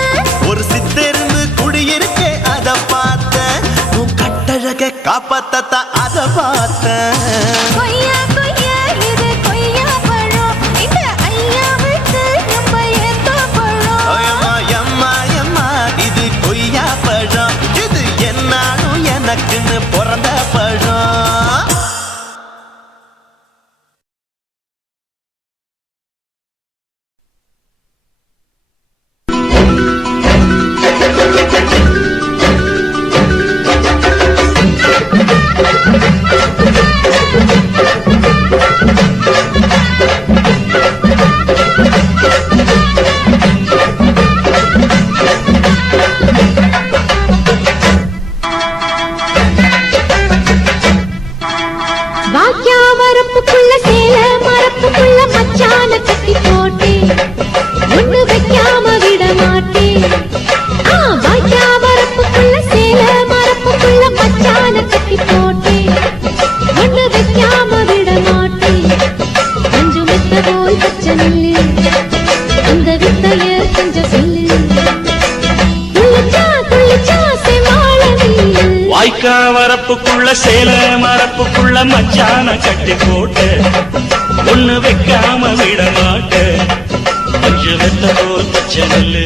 ஒரு சித்தெருந்து குடியிருக்கே அத பார்த்தேன். உன் கட்டழக காப்பாத்தத்தா அத பார்த்தேன். கொய்யா கொய்யா இது கொய்யா பழம் இந்த ஐயாவுக்கு ரொம்ப ஏத்த பழம் அம்மா எம்மா எம்மா இது கொய்யா பழம் இது என்னாலும் எனக்குன்னு பிறந்த பழம். வாக்கியா வரப்புக்குள்ள சேல மரப்புக்குள்ள மச்சான கட்டி போட்டேன் ஒண்ணு வைக்காம விட மாட்டேன் வாக்கியா வரப்புக்குள்ள சேல மரப்புக்குள்ள மச்சான கட்டி போட்டேன் ஒண்ணு வைக்காம விட மாட்டேன் கொஞ்சம் மெத்த போல் பச்சை நெல்லு அந்த வித்தைய கொஞ்சம் சொல்லு துள்ளிச்சா செமாள நெல்லு வாய்க்கா வரப்புக்குள்ள சேல மரப்புக்குள்ள மச்சான கட்டி போட்டு ஒண்ணு வைக்காம விட மாட்ட கொஞ்சம் வெத்த போல் பச்சை நெல்லு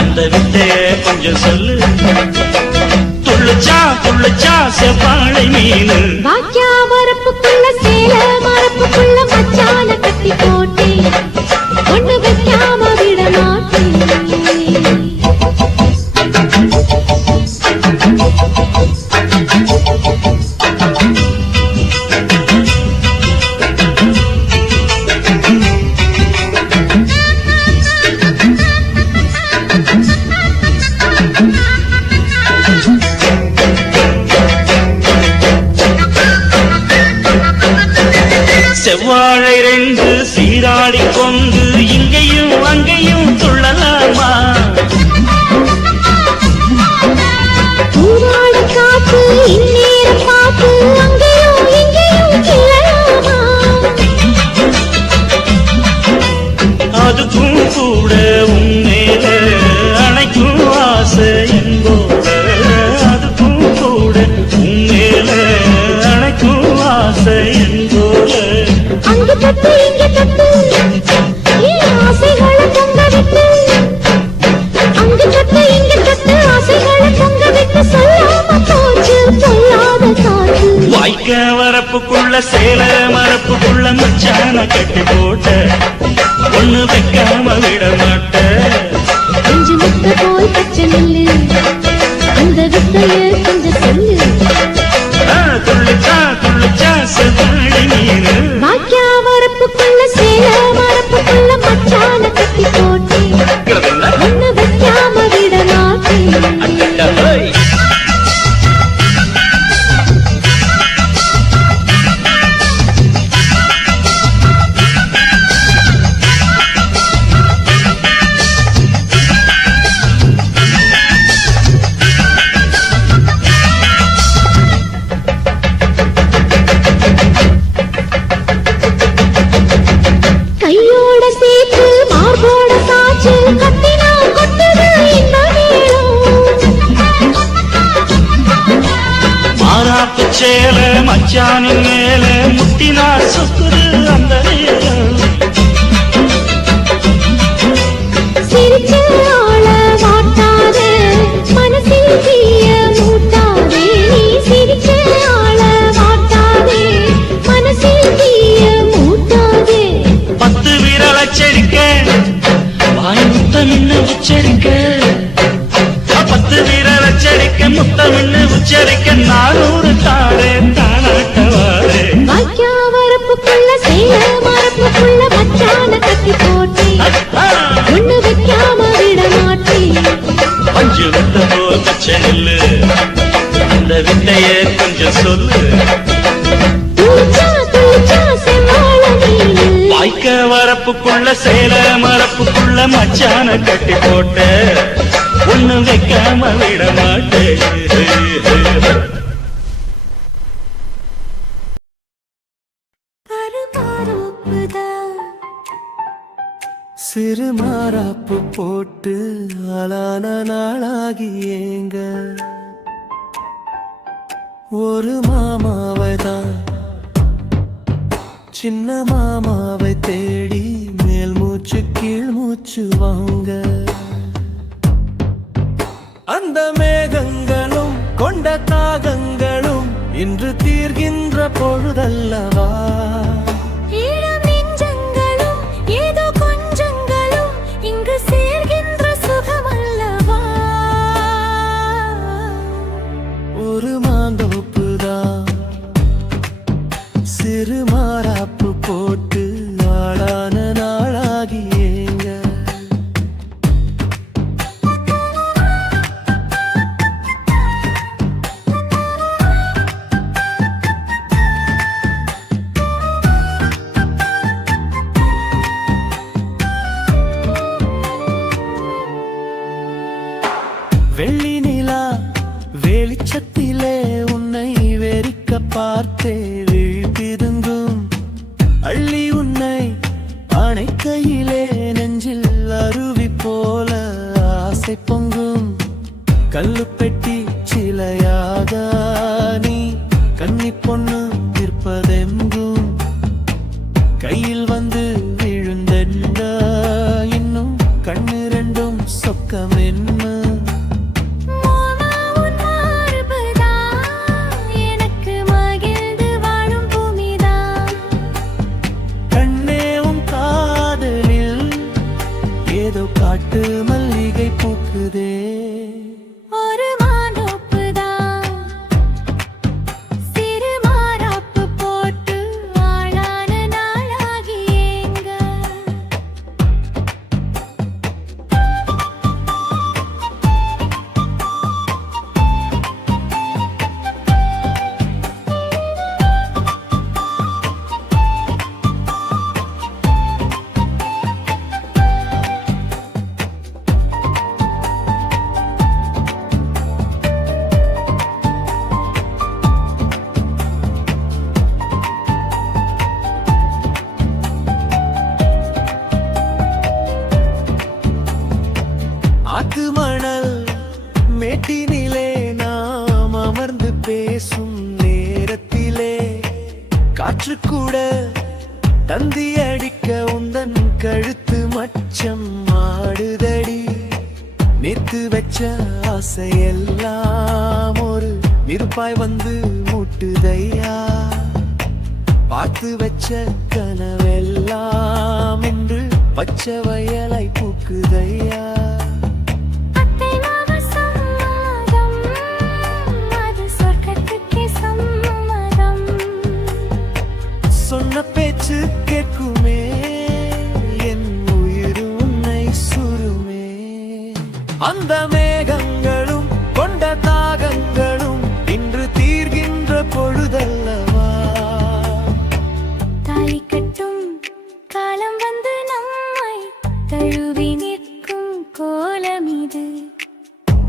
அந்த வித்தைய கொஞ்சம் சொல்லு துள்ளுச்சா செவ்வாழை மீனு வாக்கியா வரப்புக்குள்ள சேல மரப்புக்குள்ள மச்சான கட்டி போட்டேன் ஒண்ணு வைக்காம விட மாட்டேன் செவ்வாழை ரெண்டு சீராடி கொண்டு இங்கேயும் அங்கேயும் துள்ளலாமா ஊராட காத்து இந்நேரம் பார்த்து அங்கேயும் இங்கேயும் கிள்ளலாமா அதுக்கும் கூட உன்னேல அணைக்கும் ஆசை என்போட அதுக்கும் கூட உன்னேல அணைக்கும் ஆசை என்போட அங்க தட்டு இங்க தட்டு ஏன் ஆசைகளை பொங்க விட்டு அங்க தட்டு இங்க தட்டு ஆசைகளை பொங்க விட்டு சொல்லாம போச்சு சொல்லாத காற்று வாய்க்க வரப்புக்குள்ள சேல மரப்புக்குள்ள மச்சான கட்டி போட்ட ஒண்ணு வைக்காம விட மாட்ட கொஞ்சம் முத்த போல் பச்சை நெல்லு அந்த வித்தைய கொஞ்சம் சொல்லு துள்ளுச்சா செவ்வாழை மீனு வாக்கியா வரப்புக்குள்ள சேல மரப்புக்குள்ள மச்சான கட்டி போட்டேன் ஒண்ணு வைக்காம விட அட்டட்ட ஹோய். கையோட சேர்த்து மார்போட சாச்சு கத்தினா கொட்டுது இந்த மாறாப்பு சேல மச்சானின் மேல முட்டினார் சொக்குது அந்த நேரம். சிரிச்ச ஆள வாட்டாதே மனசில் தீய மூட்டாதே நீ சிரிச்ச ஆள வாட்டாதே மனசில் தீய மூட்டாதே 10 விரல் அச்சடிக்க வாய் முத்தமின்னு உச்சரிக்க 10 விரல் அச்சடிக்க முத்தமின்னு உச்சரிக்க 400 தாரே தானாட்டவாரே. வாய்க்கா வரப்புக்குள்ள சேல மரப்புக்குள்ள மச்சான கட்டி போட்டே ஒண்ணு வைக்காம விட மாட்டே பஞ்சு விட்ட போல் பச்சை நெல்லு அந்த வித்தைய கொஞ்சம் சொல்லு. துளிச்சா துளிச்சா செம்மாள நீனு வாய்க்க வரப்புக்குள்ள சேல மரப்புக்குள்ள மச்சான கட்டி போட்ட ஒண்ணு வைக்காம விட மாட்டேன். சிறு மாறாப்பு போட்டு ஆளான நாளாகி ஏங்க ஒரு மாமாவை தான் சின்ன மாமாவை தேடி மேல் மூச்சு கீழ் மூச்சு வாங்க அந்த மேகங்களும் கொண்ட தாகங்களும் இன்று தீர்கின்ற பொழுதல்லவா ஈழம் நெஞ்சங்களும் ஏதோ கொஞ்சங்களும் இங்கு சேர்கின்ற சுகமல்லவா ஒரு மாந்தோப்புதான் சிறு மாறாப்பு போட்டு ஆளான நாளாகி ஏங்க வெள்ளி நிலா வெளிச்சத்திலே உன்னை வெறிக்க பார்த்தே விழிப்பிருந்தும் அள்ளி உன்னை அணைக்கையிலே நெஞ்சில் அருவி போல ஆசை பொங்கும் கல்லு பெட்டி சிலையாக நீ கன்னி பொண்ணு நிற்பதெங்கும் கையில் வந்து விழுந்தென்ன இன்னும் கண்ணு ரெண்டும் சொக்கம் என்ன காட்டு மல்லிகை பூக்குதே ஒரு மாந்தோப்புதான் சிறு மாறாப்பு போட்டு ஆளான நாளாகி ஏங்க ஆத்து மணல் மேட்டினிலே நாம் அமர்ந்து பேசும் நேரத்திலே காற்று கூட தந்தி அடிக்க உந்தன் கழுத்து மச்சம் ஆடுதடி நேத்து வச்ச ஆசையெல்லாம் ஒரு நெருப்பாய் வந்து மூட்டுதையா பார்த்து வச்ச கனவெல்லாம் இன்று பச்சை வயலாய் பூக்குதையா சொன்ன பேச்சு கேட்குமே என் உயிர் உன்னை சுருமே அந்த மேகங்கள் தாகங்களும் இன்று தீர்கின்ற பொழுதல்லவா தாலி கட்டும் காலம் வந்து நம்மை தழுவி நிற்கும் கோலம் இது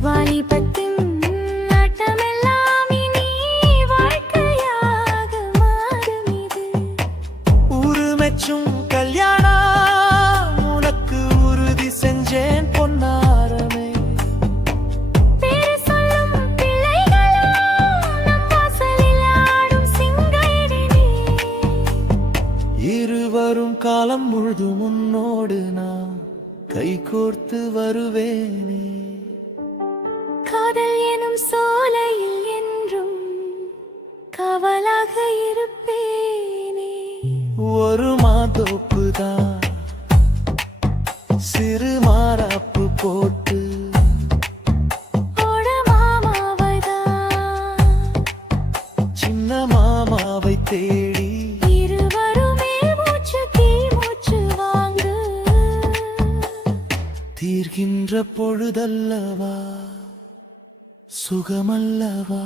வாலிபத்தின் நாட்டமெல்லாம் இனி வாழ்க்கையாக மாறும் இது உருமெச்சும் கல்யாணம் உனக்கு உறுதி செஞ்சேன் பொன்னாரமே பேரு சொல்லும் பிள்ளைகளோ நம் வாசலில் ஆடும் சிங்காரினே இருவரும் காலம் முழுதும் உன்னோடு நான் கைகோர்த்து வருவேனே காதல் எனும் சோலையில் என்றும் காவலாக இருப்பேனே ஒரு மாதோப்புதான் சிறு மாறாப்பு போட்டு ஓட மாமாவைதான் சின்ன மாமாவை தேடி இருவருமே மூச்சு தீ மூச்சு வாங்கு தீர்கின்ற பொழுதல்லவா சுகமல்லவா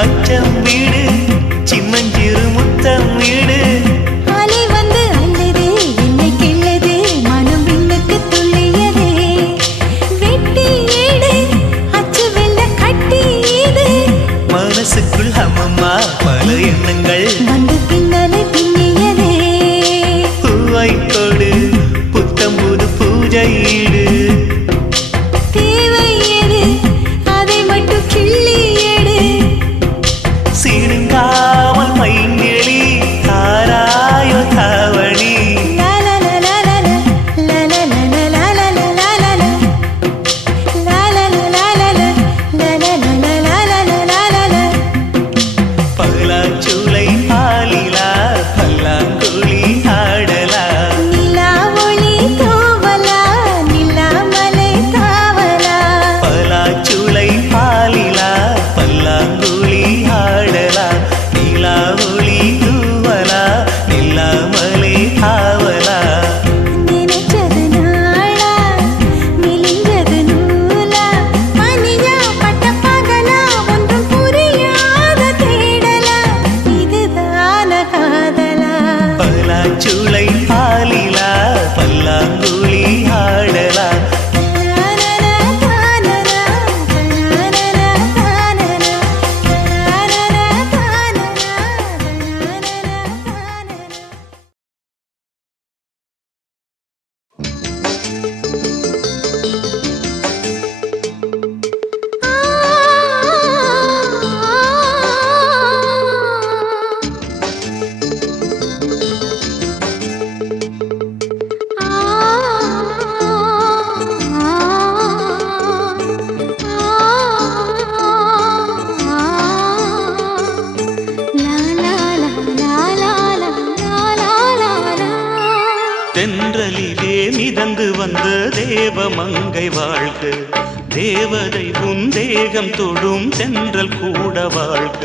அச்சம் வீடு சிம்மஞ்சிறு முத்தம் வீடு அலை வந்து அல்லது என்னை கிள்ளது மனம் விண்ணுக்கு துள்ளியதே வெட்டி ஏடு அச்சு வெள்ள கட்டி இது மனசுக்குள் அம்மம்மா பல எண்ணங்கள் வந்து பின்னலை பின்னியதே பூவை கொடு புத்தம் புது பூஜை ஈடு தேவை எது அதை மட்டும் கிள்ளி எடு சீடு வந்த தேவ மங்கை வாழ்க, தேவதை உன் தேகம் தொடும் தென்றல் கூட வாழ்க,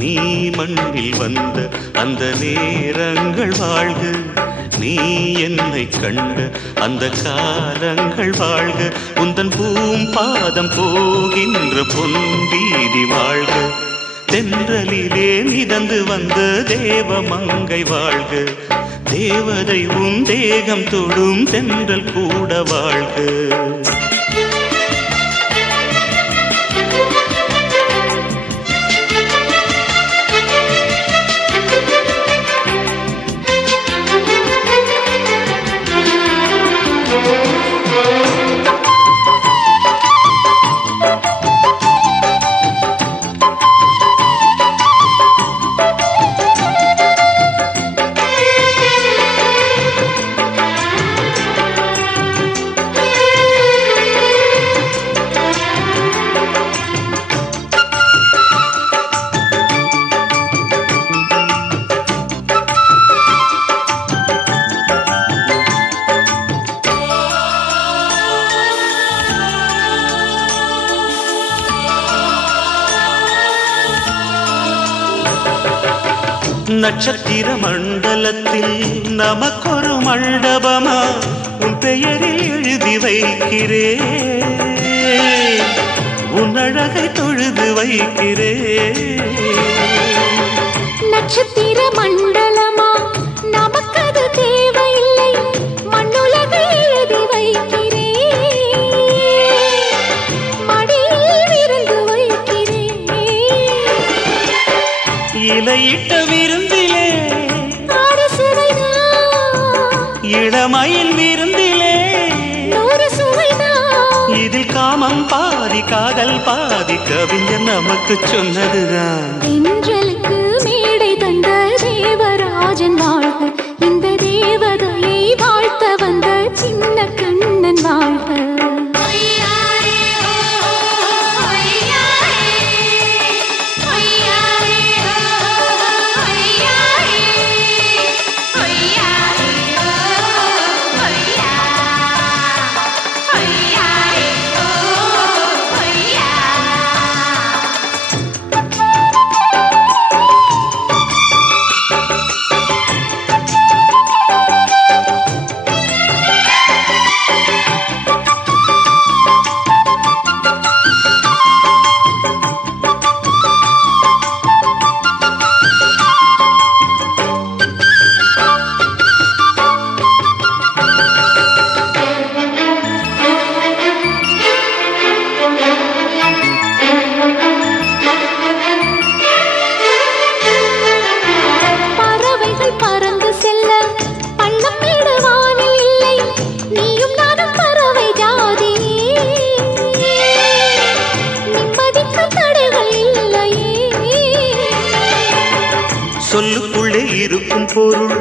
நீ மண்ணில் வந்த அந்த நேரங்கள் வாழ்க, நீ என்னை கண்ட அந்த காலங்கள் வாழ்க, உந்தன் பூம்பாதம் போகின்ற பொன்வீதி வாழ்க, தென்றலிலே மிதந்து வந்த தேவ மங்கை வாழ்க, தேவதை உன் தேகம் தொடும் தென்றல் கூட வாழ்க. நட்சத்திர மண்டலத்தில் நமக்கொரு மண்டபமா உன் பெயரில் எழுதி வைக்கிறே, உன் அழகை தொழுது வைக்கிறே. நட்சத்திர மண்டலமா நமக்கது தேவையில்லை, மண்ணுலகை எழுதி வைக்கிறே, மடியில் விருந்து வைக்கிறே. இலையிட்ட விருந்திலே ஆறு சுவைதான், இளமையில் விருந்திலே நூறு சுவைதான். இதில் காமம் பாதி காதல் பாதி கவிஞர் நமக்கு சொன்னதுதான். தென்றலுக்கு மேடை தந்த தேவராஜன் வாழ்க, இந்த தேவதையை வாழ்த்த வந்த சின்ன கண்ணன் வாழ்க. சொல்லுக்குள்ளே இருக்கும் பொருள்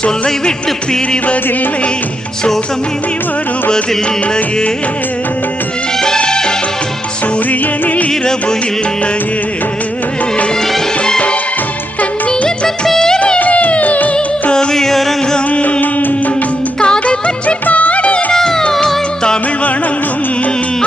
சொல்லை விட்டு பிரிவதில்லை, சோகம் இனி வருவதில்லையே, சூரியனில் இரவு இல்லையே. கவியரங்கம் காதல் பற்றி பாடினாள், தமிழ் வணங்கும்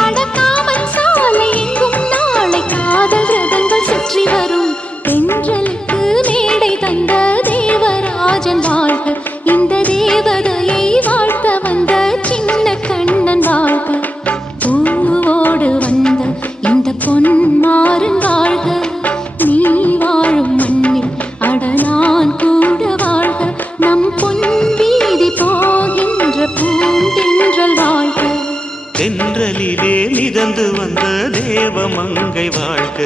அடக்காமன் சாலை எங்கும் நாளை காதல் ரதங்கள் சுற்றி வரும். தென்றலுக்கு மேடை தந்த தேவராஜன் வாழ்க, இந்த தேவதையை வாழ்த்த வந்த சின்ன கண்ணன் வாழ்க. பூவோடு வந்த இந்த பொன்மாறன் வாழ்க, நீ வாழும் மண்ணில் அட நான் கூட வாழ்க, நம் பொன் வீதி போகின்ற பூந்தென்றல் வாழ்க. தென்றலிலே மிதந்து வந்த தேவ மங்கை வாழ்க,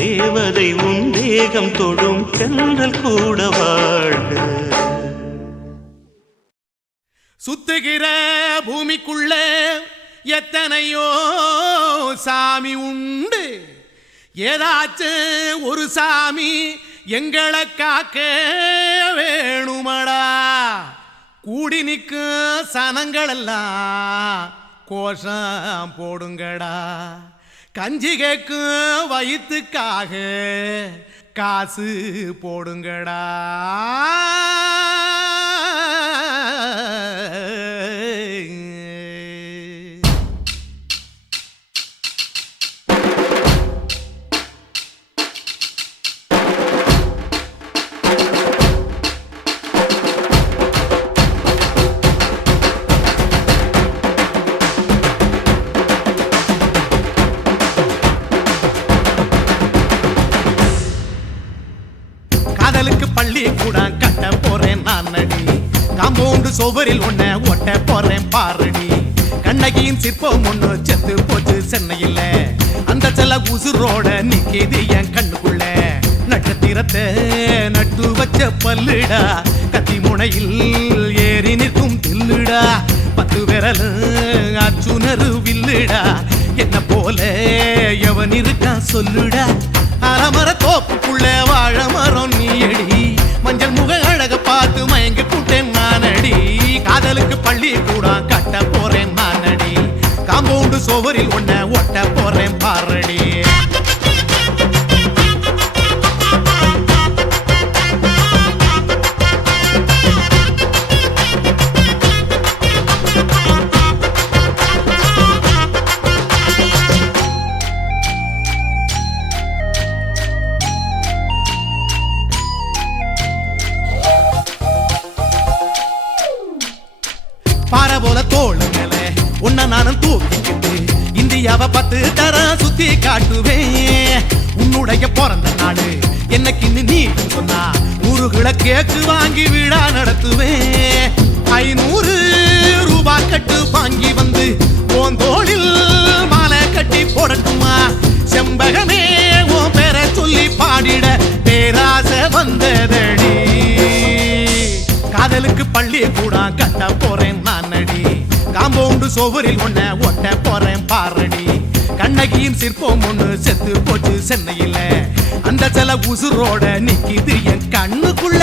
தேவதை உன் தேகம் தொடும் தென்றல் கூட வாழ்க. சுத்துகிற பூமிக்குள்ள எத்தனையோ சாமி உண்டு, ஏதாச்சும் ஒரு சாமி எங்களை காக்க வேணுமடா. கூடி நிற்கும் சனங்களெல்லாம் கோஷம் போடுங்கடா, கஞ்சி கேக்கும் வயிற்றுக்காக காசு போடுங்கடா. காம்பவுண்டு சுவரில் ஒன்ன ஒட்ட போறேன் பாரடி கண்ணகியின் சிற்பம் ஒண்ணு செத்து போச்சு சென்னையில் அந்த செல்ல உசுரோட நிக்கிது என் கண்ணுக்குள்ள நட்சத்திரத்தை நட்டு வச்ச பல்லுடா கத்தி முனையில் ஏறி நிற்கும் தில்லுடா 10 விரல் அச்சுணரு வில்லுடா என்ன போல எவன் இருக்கா சொல்லுடா அலமர தோப்புக்குள்ள வாழ மரம் நீயடி மஞ்சள் முக அழக பார்த்து மயங்கி கூட்டேன் நானடி காதலுக்கு பள்ளி கூட கட்ட போறேன் நானடி காம்பவுண்டு சுவரில் ஒன்ன ஒட்ட போறேன் பாரடி பாறை போல தோளு மேல உன்ன நானும் தூக்கிக்கிட்டு இந்தியாவை 10 தரம் சுத்தி காட்டுவேன் உன்னுடைய பிறந்த நாடு என்னைக்கு நீ சொன்னா 100 கிலோ கேக்கு வாங்கி விழா நடத்துவேன் 500 ரூபாய் கட்டு வாங்கி வந்து உன் தோளில் மாலை கட்டி போடட்டுமா செம்பகமே உன் பேரை சொல்லி பாடிட பேராசை வந்ததடி காதலுக்கு பள்ளி கூட கட்ட போறேன் நானடி காம்பவுண்டு சுவரில் ஒன்ன ஒட்ட போறேன் பாரடி கண்ணகியின் சிற்பம் ஒண்ணு செத்து போச்சு சென்னையில் அந்த சில உசுரோட நிக்கிது என் கண்ணுக்குள்ள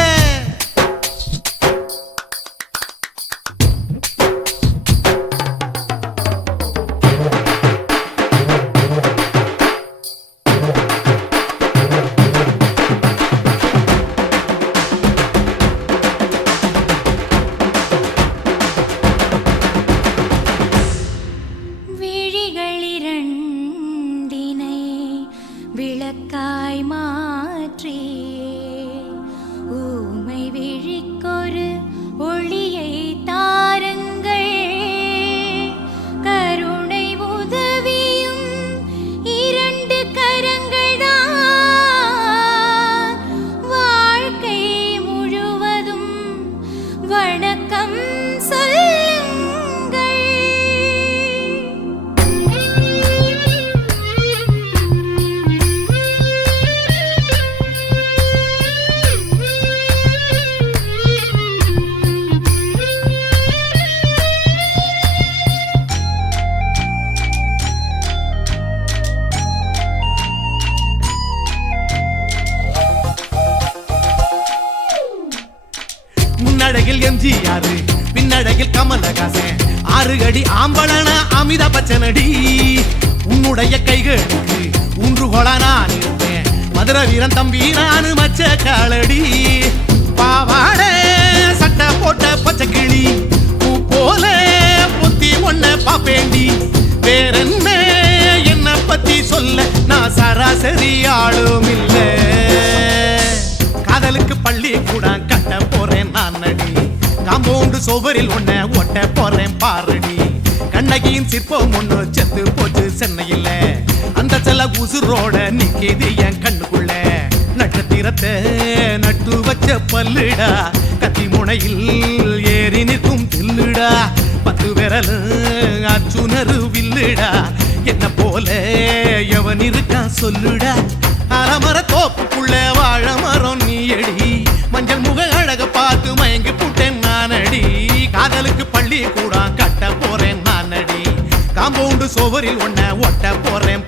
விளக்காய் மாற்றி ஊமை விழிக்கொரு ஒளியை தாருங்கள் கருணை உதவியும் 2 கரங்கள் தான் வாழ்க்கை முழுவதும் வணக்கம் முன்னழகில் எம்ஜிஆர் பின்னழகில் கமலஹாசன் 6 அடி ஆம்பளன அமிதாப் பச்சனடி உன்னுடைய கைகளுக்கு ஊன்றுகோலா நான் இருப்பேன் மதுரை வீரன் தம்பி நானு மச்ச காலடி பாவாட சட்டை போட்ட பச்சை கிளி பூ போல பொத்தி ஒன்ன பாப்பேண்டி வேறென்ன என்ன பத்தி சொல்ல நான் சராசரி ஆளும் இல்ல காதலுக்கு பள்ளி கூட கட்ட போறேன் நானடி காம்பவுண்டு சுவரில் ஒன்ன ஒட்ட போறேன் பாரடி கண்ணகியின் சிற்பம் ஒண்ணு செத்து போச்சு சென்னையில் அந்த செல்ல உசுரோட நிக்கிது என் கண்ணுக்குள்ள நட்சத்திரத்தை நட்டு வச்ச பல்லுடா கத்தி முனையில் ஏறி நிற்கும் தில்லுடா 10 விரல் அச்சுணரு வில்லுடா என்ன போல எவன் இருக்கா சொல்லுடா அலமர தோப்புக்குள்ள வாழ மரம் நீயடி மஞ்சள் முக அழக பார்த்து மயங்கி கூட்டேன் நானடி காதலுக்கு பள்ளி கூட கட்ட போறேன் நானடி காம்பவுண்டு சுவரில் ஒன்ன ஒட்ட போறேன்